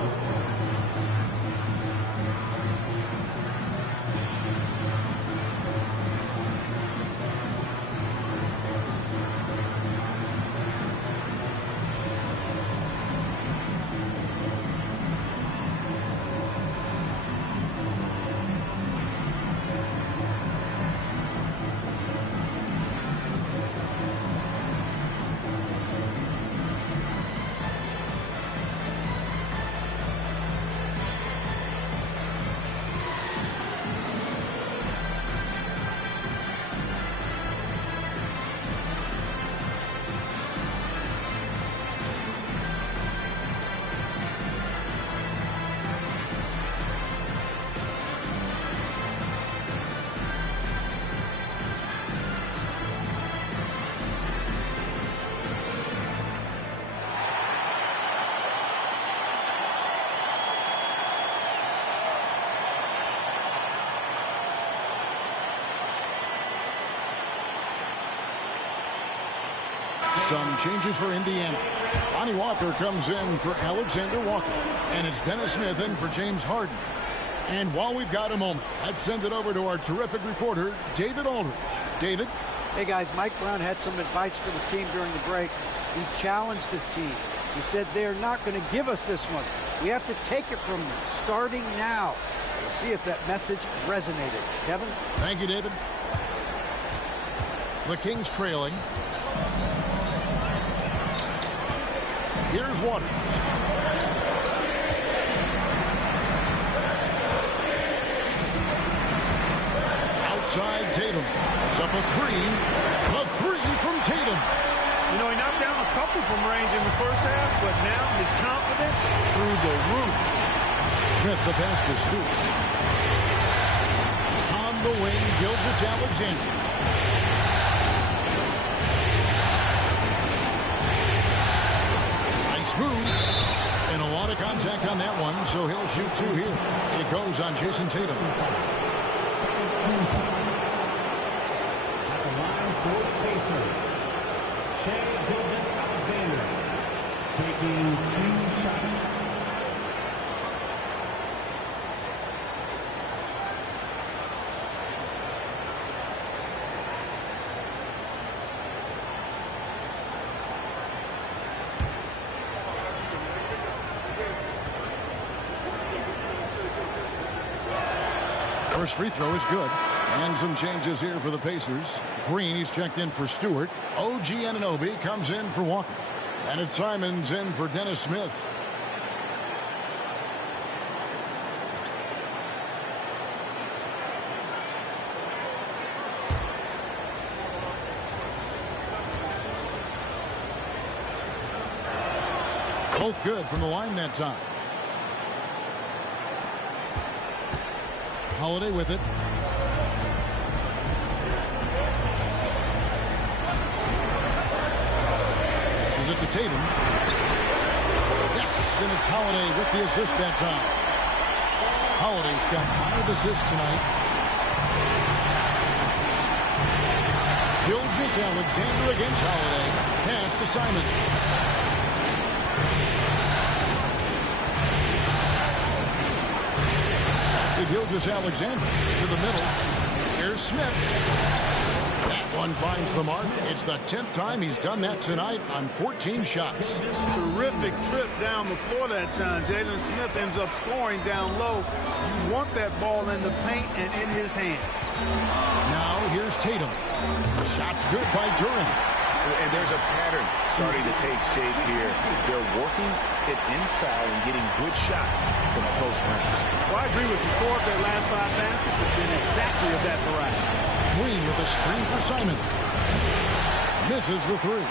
Some changes for Indiana. Lonnie Walker comes in for Alexander Walker. And it's Dennis Smith in for James Harden. And while we've got a moment, let's send it over to our terrific reporter, David Aldridge. David? Hey, guys, Mike Brown had some advice for the team during the break. He challenged his team. He said they're not going to give us this one. We have to take it from them, starting now. We'll see if that message resonated. Kevin? Thank you, David. The Kings trailing. Here's Waters. Outside Tatum. It's up a three. A three from Tatum. You know, he knocked down a couple from range in the first half, but now his confidence through the roof. Smith the pass to Stewart. On the wing, Gilgeous-Alexander. Nice move. And a lot of contact on that one, so he'll shoot two here. It goes on Jason Tatum. At the line for the Pacers, Shai Gilgeous-Alexander taking 2 shots. First free throw is good. And some changes here for the Pacers. Green, he's checked in for Stewart. OG Anunoby comes in for Walker. And it's Simons in for Dennis Smith. Both good from the line that time. Holiday with it. This is it to Tatum. Yes, and it's Holiday with the assist that time. Holiday's got 5 assists tonight. Gilgeous-Alexander against Holiday. Pass to Simon. Gilgeous-Alexander to the middle. Here's Smith. That one finds the mark. It's the 10th time he's done that tonight on 14 shots. Terrific trip down the floor that time. Jalen Smith ends up scoring down low. You want that ball in the paint and in his hands. Now here's Tatum. Shots good by Durant. And there's a pattern starting to take shape here. They're working it inside and getting good shots from close range. Well, I agree with you. 4 of their last 5 baskets have been exactly of that variety. Green with a screen for Simon. Misses the 3.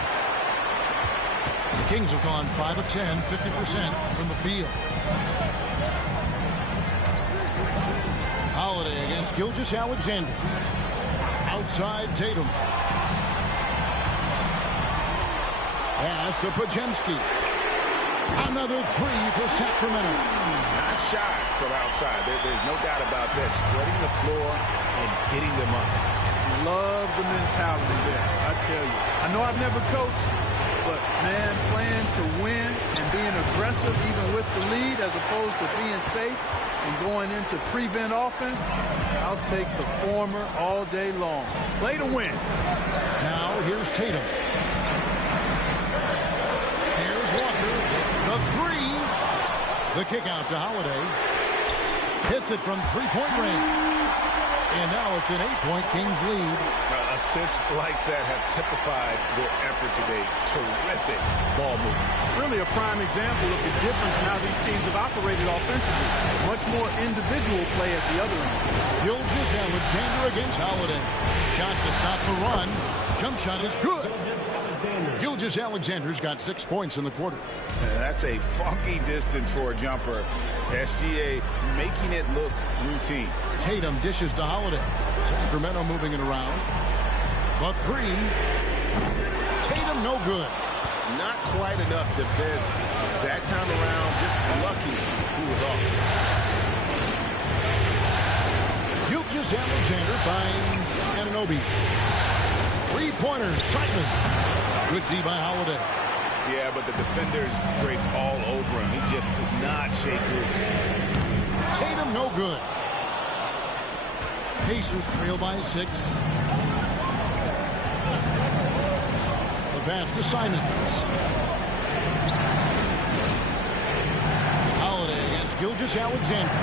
The Kings have gone 5 of 10, 50% from the field. Holiday against Gilgeous-Alexander. Outside Tatum. Pass to Podziemski. Another 3 for Sacramento. Not shot from outside. There's no doubt about that. Spreading the floor and getting them up. Love the mentality there, I tell you. I know I've never coached, but, man, playing to win and being aggressive even with the lead as opposed to being safe and going into prevent offense, I'll take the former all day long. Play to win. Now here's Tatum. Here's Walker with the three. The kick out to Holiday. Hits it from three-point range. And now it's an 8-point Kings lead. Assists like that have typified their effort today. Terrific ball movement. Really a prime example of the difference in how these teams have operated offensively. Much more individual play at the other end. Gilgeous-Alexander against Holiday. Shot to stop the run. Jump shot is good. Gilgeous-Alexander's got 6 points in the quarter. That's a funky distance for a jumper. SGA making it look routine. Tatum dishes to Holiday. Sacramento moving it around. The three. Tatum no good. Not quite enough defense that time around. Just lucky he was off. Gilgeous-Alexander finds Anunoby. Three-pointers. Simon. Good D by Holiday. Yeah, but the defenders draped all over him. He just could not shake loose. Tatum no good. Pacers trail by 6. The pass to Simons. Holiday against Gilgeous-Alexander.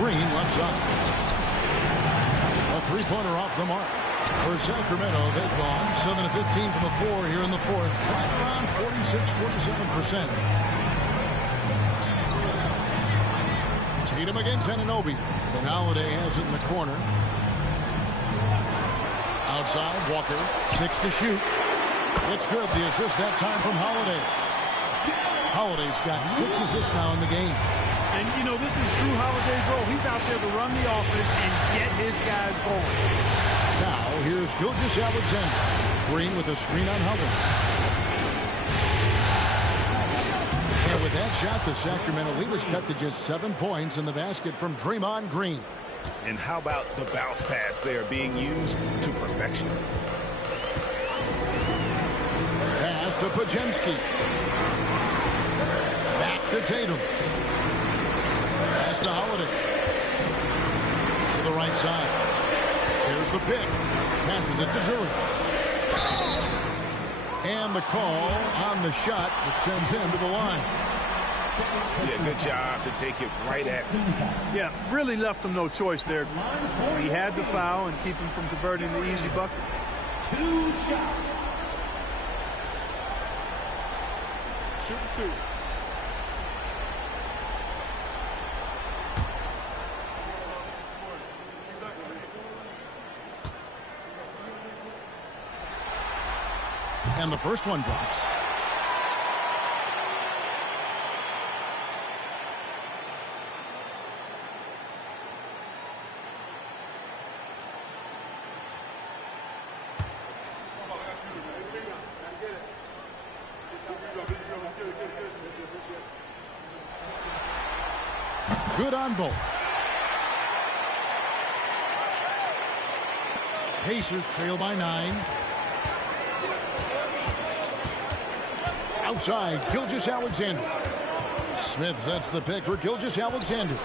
Green left side. A three-pointer off the mark. For Sacramento, they've gone 7 of 15 from the floor here in the fourth. Right around 46-47%. Tatum against Anunoby. And Holiday has it in the corner. Outside, Walker. 6 to shoot. It's good. The assist that time from Holiday. Holiday's got 6 assists now in the game. And, you know, this is Drew Holiday's role. He's out there to run the offense and get his guys going. Now, here's Gilgeous-Alexander. Green with a screen on Hubbard. And with that shot, the Sacramento leaders cut to just 7 points in the basket from Draymond Green. And how about the bounce pass there being used to perfection? Pass to Podziemski. Back to Tatum. Pass to Holiday. To the right side. There's the pick. Passes it to Duran. And the call on the shot that sends him to the line. Yeah, good job to take it right at him. Yeah, really left him no choice there. He had to foul and keep him from converting the easy bucket. 2 shots. Shooting 2. And the first one drops. Good on both. Pacers trail by 9. Outside, Gilgeous-Alexander. Smith sets the pick for Gilgeous-Alexander.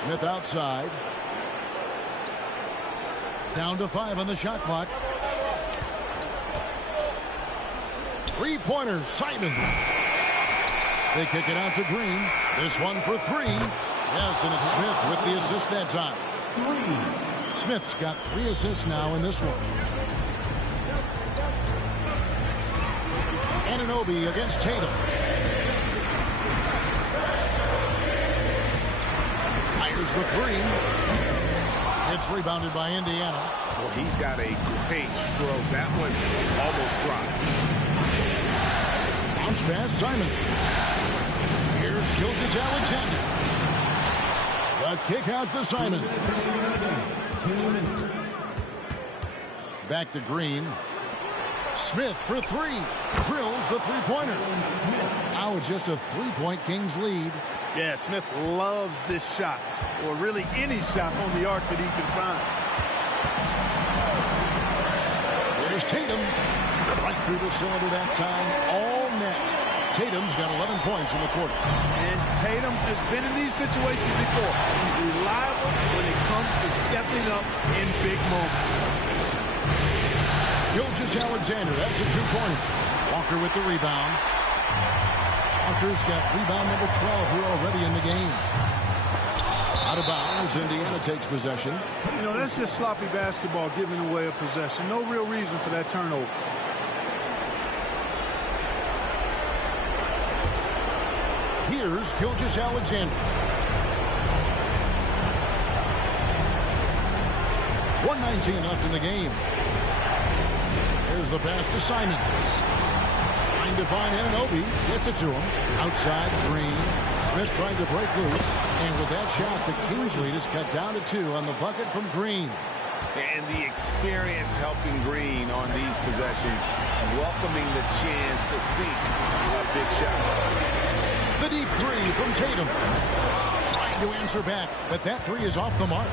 Smith outside. Down to 5 on the shot clock. Three-pointers, Simon. They kick it out to Green. This one for 3. Yes, and it's Smith with the assist that time. Smith's got 3 assists now in this one. Anunoby against Tatum. Fires the 3. It's rebounded by Indiana. Well, he's got a great stroke. That one almost dropped. Bounce pass, Simon. Here's Gilgeous-Alexander. The kick out to Simon. Back to Green. Smith for three. Drills the three-pointer. Now it's just a three-point Kings lead. Yeah, Smith loves this shot, or really any shot on the arc that he can find. There's Tatum. Right through the cylinder that time. All net. Tatum's got 11 points in the quarter. And Tatum has been in these situations before. He's reliable when it comes to stepping up in big moments. Gilgeous-Alexander, that's a two-pointer. Walker with the rebound. Walker's got rebound number 12 here already in the game. Out of bounds, Indiana takes possession. You know, that's just sloppy basketball, giving away a possession. No real reason for that turnover. Here's Gilgeous-Alexander. 1:19 left in the game. There's the pass to Simons. Trying to find Anunoby. Gets it to him. Outside, Green. Smith trying to break loose. And with that shot, the Kings lead is cut down to 2 on the bucket from Green. And the experience helping Green on these possessions, welcoming the chance to sink a big shot. The deep three from Tatum. Trying to answer back, but that three is off the mark.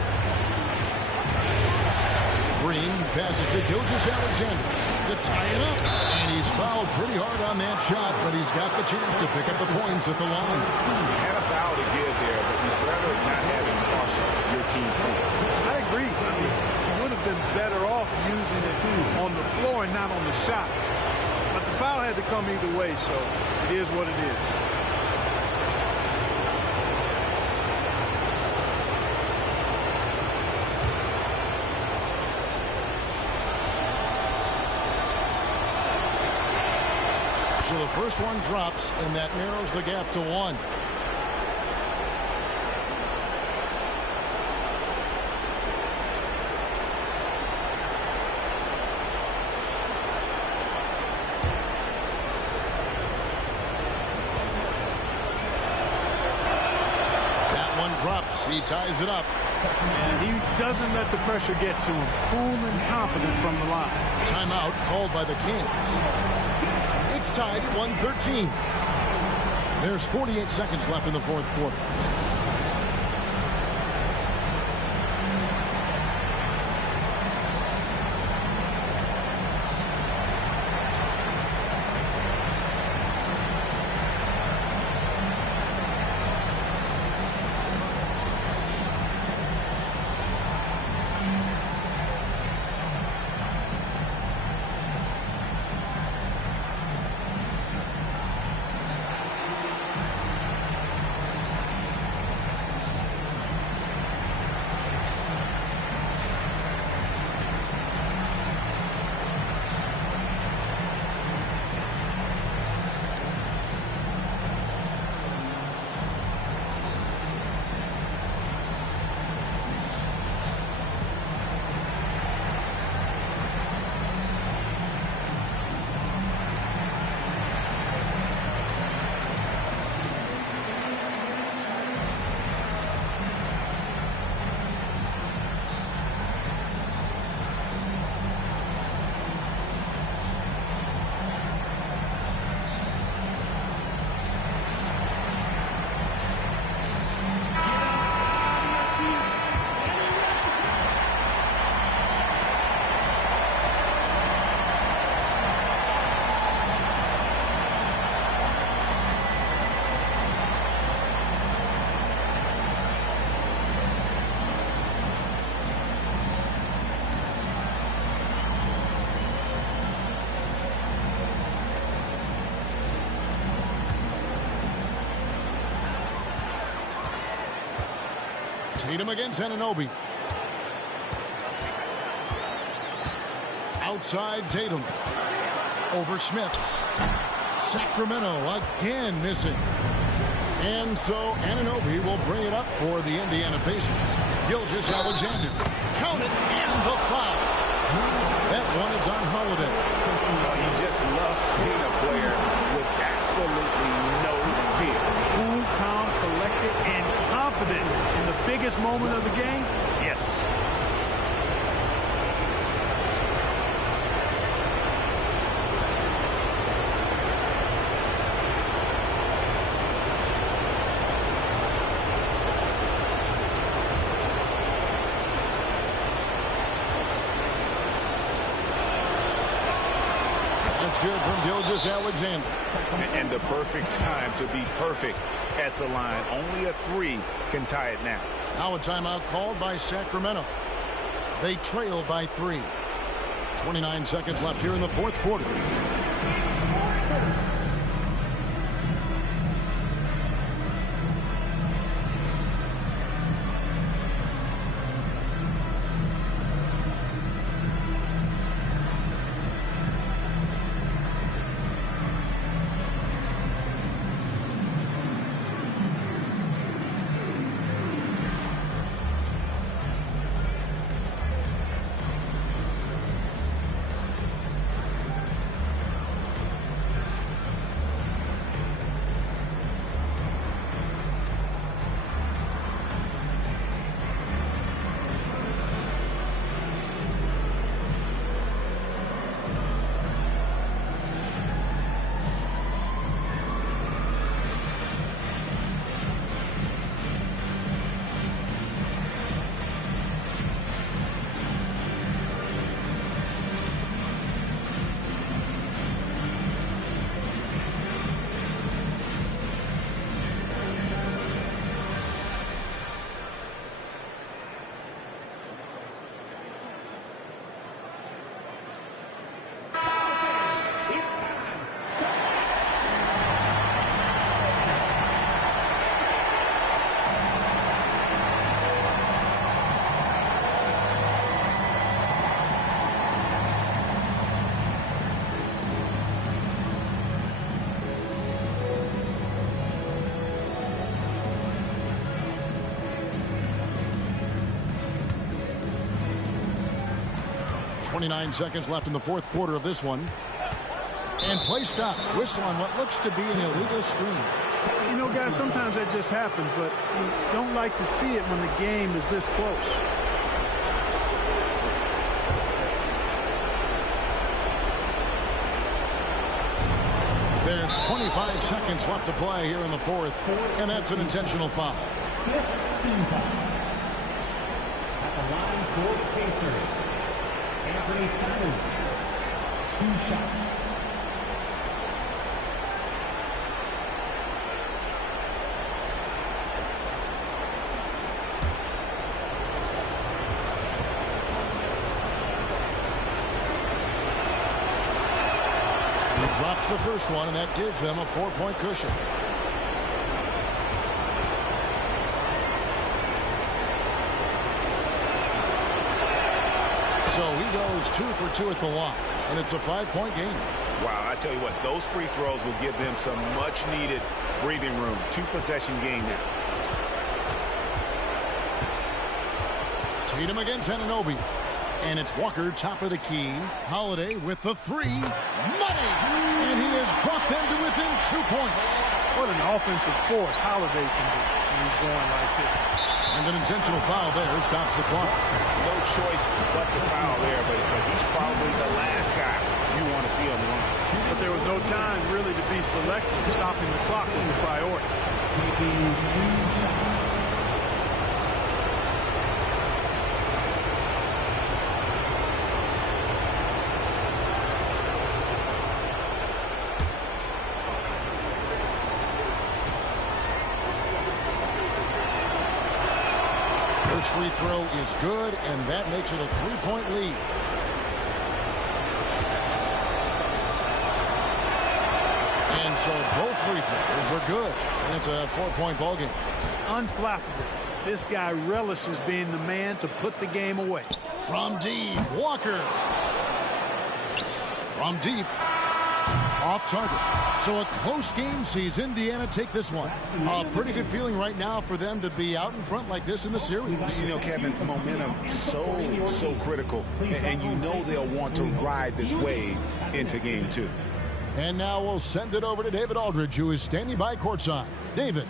Green passes to Gilgeous-Alexander to tie it up. And he's fouled pretty hard on that shot, but he's got the chance to pick up the points at the line. He had a foul to give there, but you'd rather not have him cost your team points. I agree. I mean, he would have been better off using it on the floor and not on the shot. But the foul had to come either way, so it is what it is. So the first one drops, and that narrows the gap to 1. That one drops. He ties it up. And he doesn't let the pressure get to him. Cool and confident from the line. Timeout called by the Kings. It's tied at 1:13. There's 48 seconds left in the fourth quarter. Tatum against Anunoby. Outside Tatum. Over Smith. Sacramento again missing. And so Anunoby will bring it up for the Indiana Pacers. Gilgeous-Alexander. Count it, and the foul. That one is on Holiday. You just love seeing a player with absolutely no fear. Cool, calm, collected, and confident in the biggest moment of the game. Yes. good from Gilgeous-Alexander. And the perfect time to be perfect at the line. Only a 3 can tie it now. Now a timeout called by Sacramento. They trail by 3. 29 seconds left here in the fourth quarter. .29 seconds left in the fourth quarter of this one. And play stops. Whistle on what looks to be an illegal screen. You know, guys, sometimes that just happens, but you don't like to see it when the game is this close. There's 25 seconds left to play here in the fourth, and that's an intentional foul. 15 foul. At the line for the Pacers, Anthony Simons, 2 shots. He drops the first one, and that gives them a 4-point cushion. So he goes 2 for 2 at the line, and it's a 5-point game. Wow, I tell you what, those free throws will give them some much-needed breathing room. 2-possession game now. Tatum against Anunoby. And it's Walker, top of the key. Holiday with the 3. Money! And he has brought them to within 2 points. What an offensive force Holiday can do when he's going like this. And an intentional foul there stops the clock. No choice but to foul there, but he's probably the last guy you want to see on the line. But there was no time really to be selective. Stopping the clock was the priority. Taking 2 shots. First free throw is good, and that makes it a 3-point lead. And so both free throws are good, and it's a 4-point ball game. Unflappable. This guy relishes being the man to put the game away. From deep, Walker. From deep. Off target. So a close game sees Indiana take this one. A pretty good feeling right now for them to be out in front like this in the series. You know, Kevin, momentum so critical. And you know they'll want to ride this wave into game 2. And now we'll send it over to David Aldridge, who is standing by courtside. David.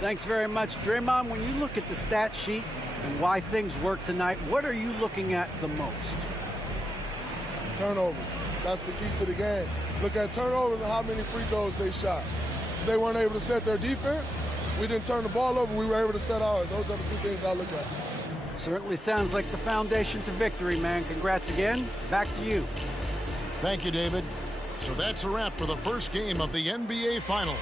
Thanks very much, Draymond. When you look at the stat sheet and why things work tonight, what are you looking at the most? Turnovers. That's the key to the game. Look at turnovers and how many free throws they shot. If they weren't able to set their defense, we didn't turn the ball over, we were able to set ours. Those are the 2 things I look at. Certainly sounds like the foundation to victory, man. Congrats again. Back to you. Thank you, David. So that's a wrap for the first game of the NBA Finals.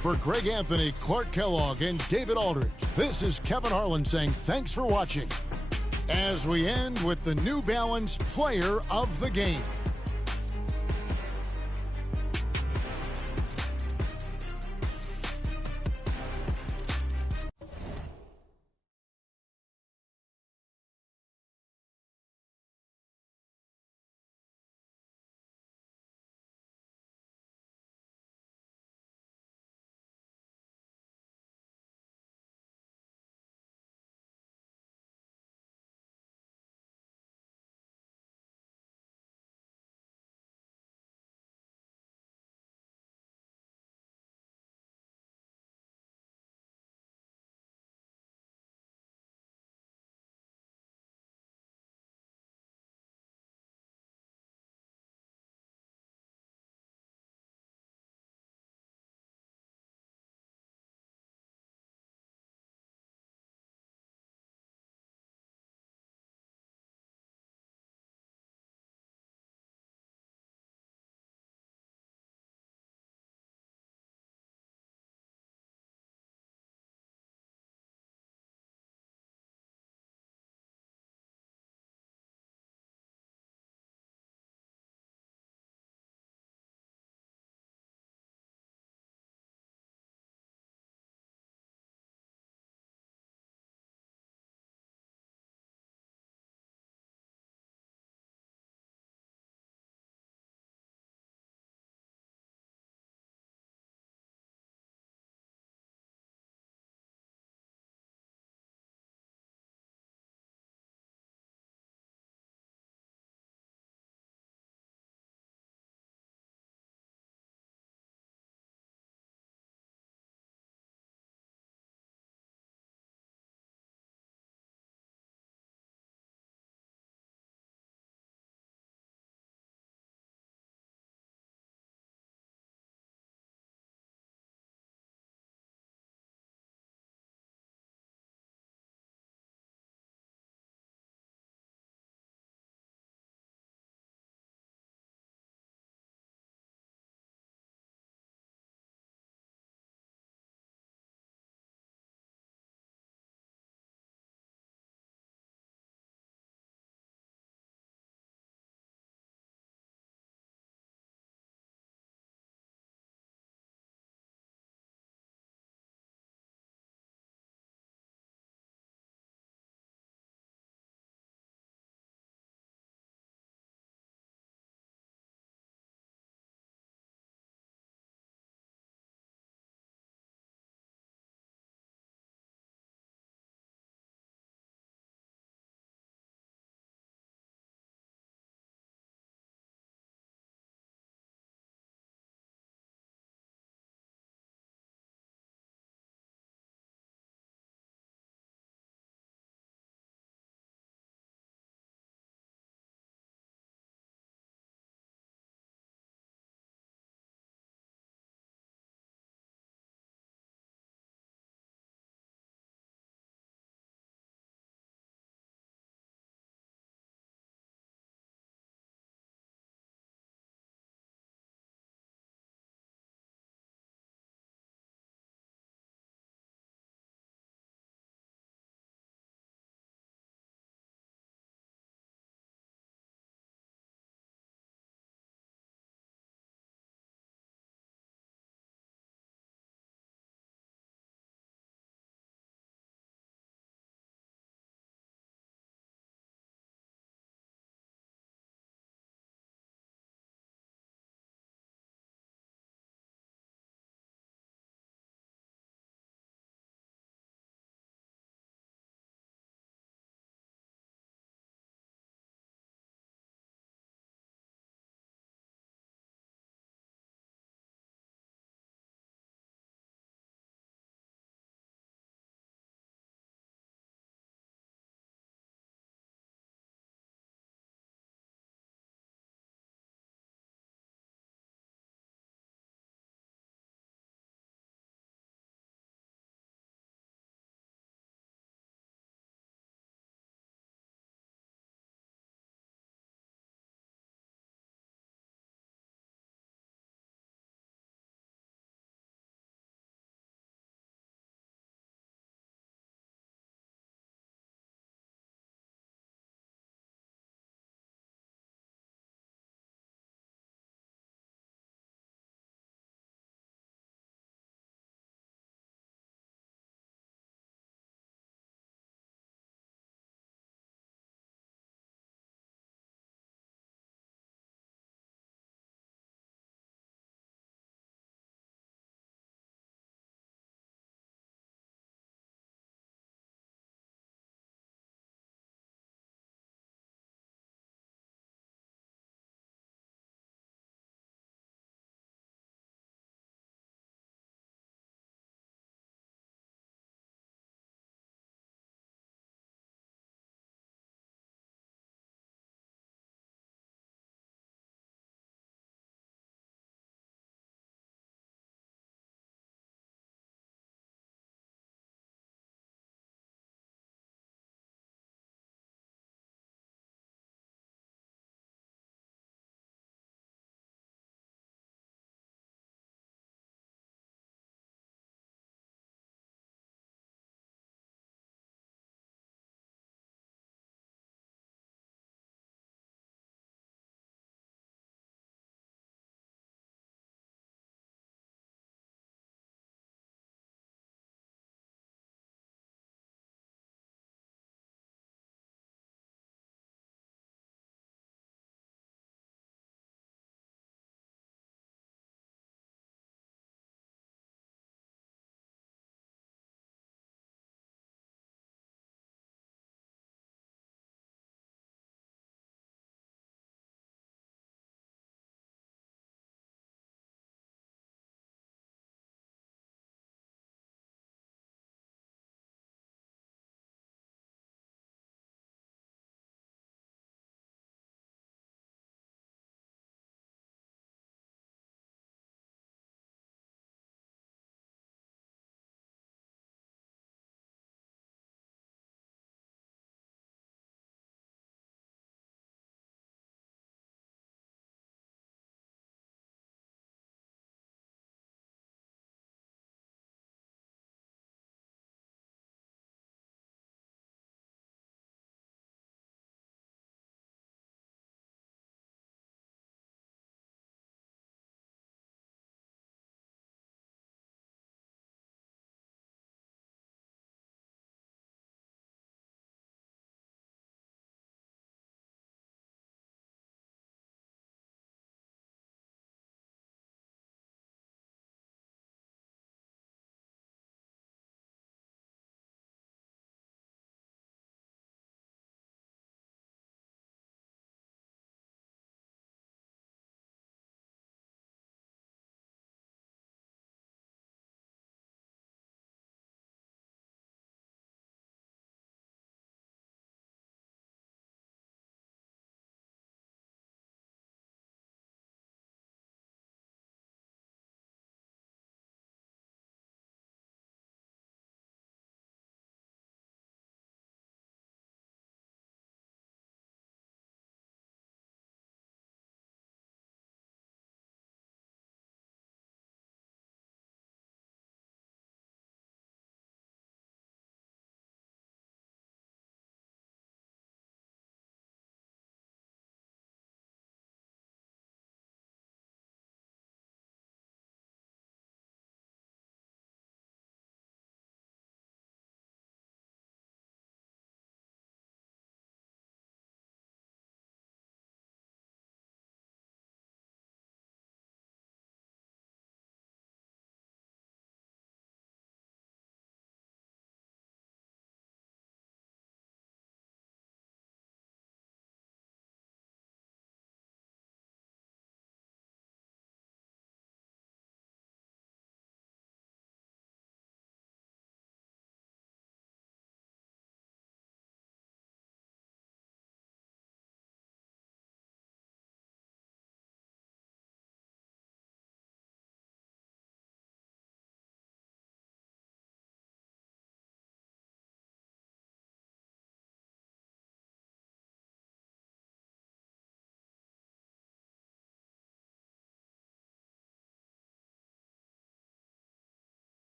For Greg Anthony, Clark Kellogg, and David Aldridge, this is Kevin Harlan saying thanks for watching, as we end with the New Balance Player of the Game.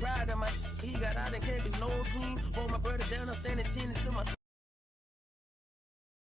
pride of my. He got out and can't do nose clean. Hold my brother down, I'm standing 10 into my.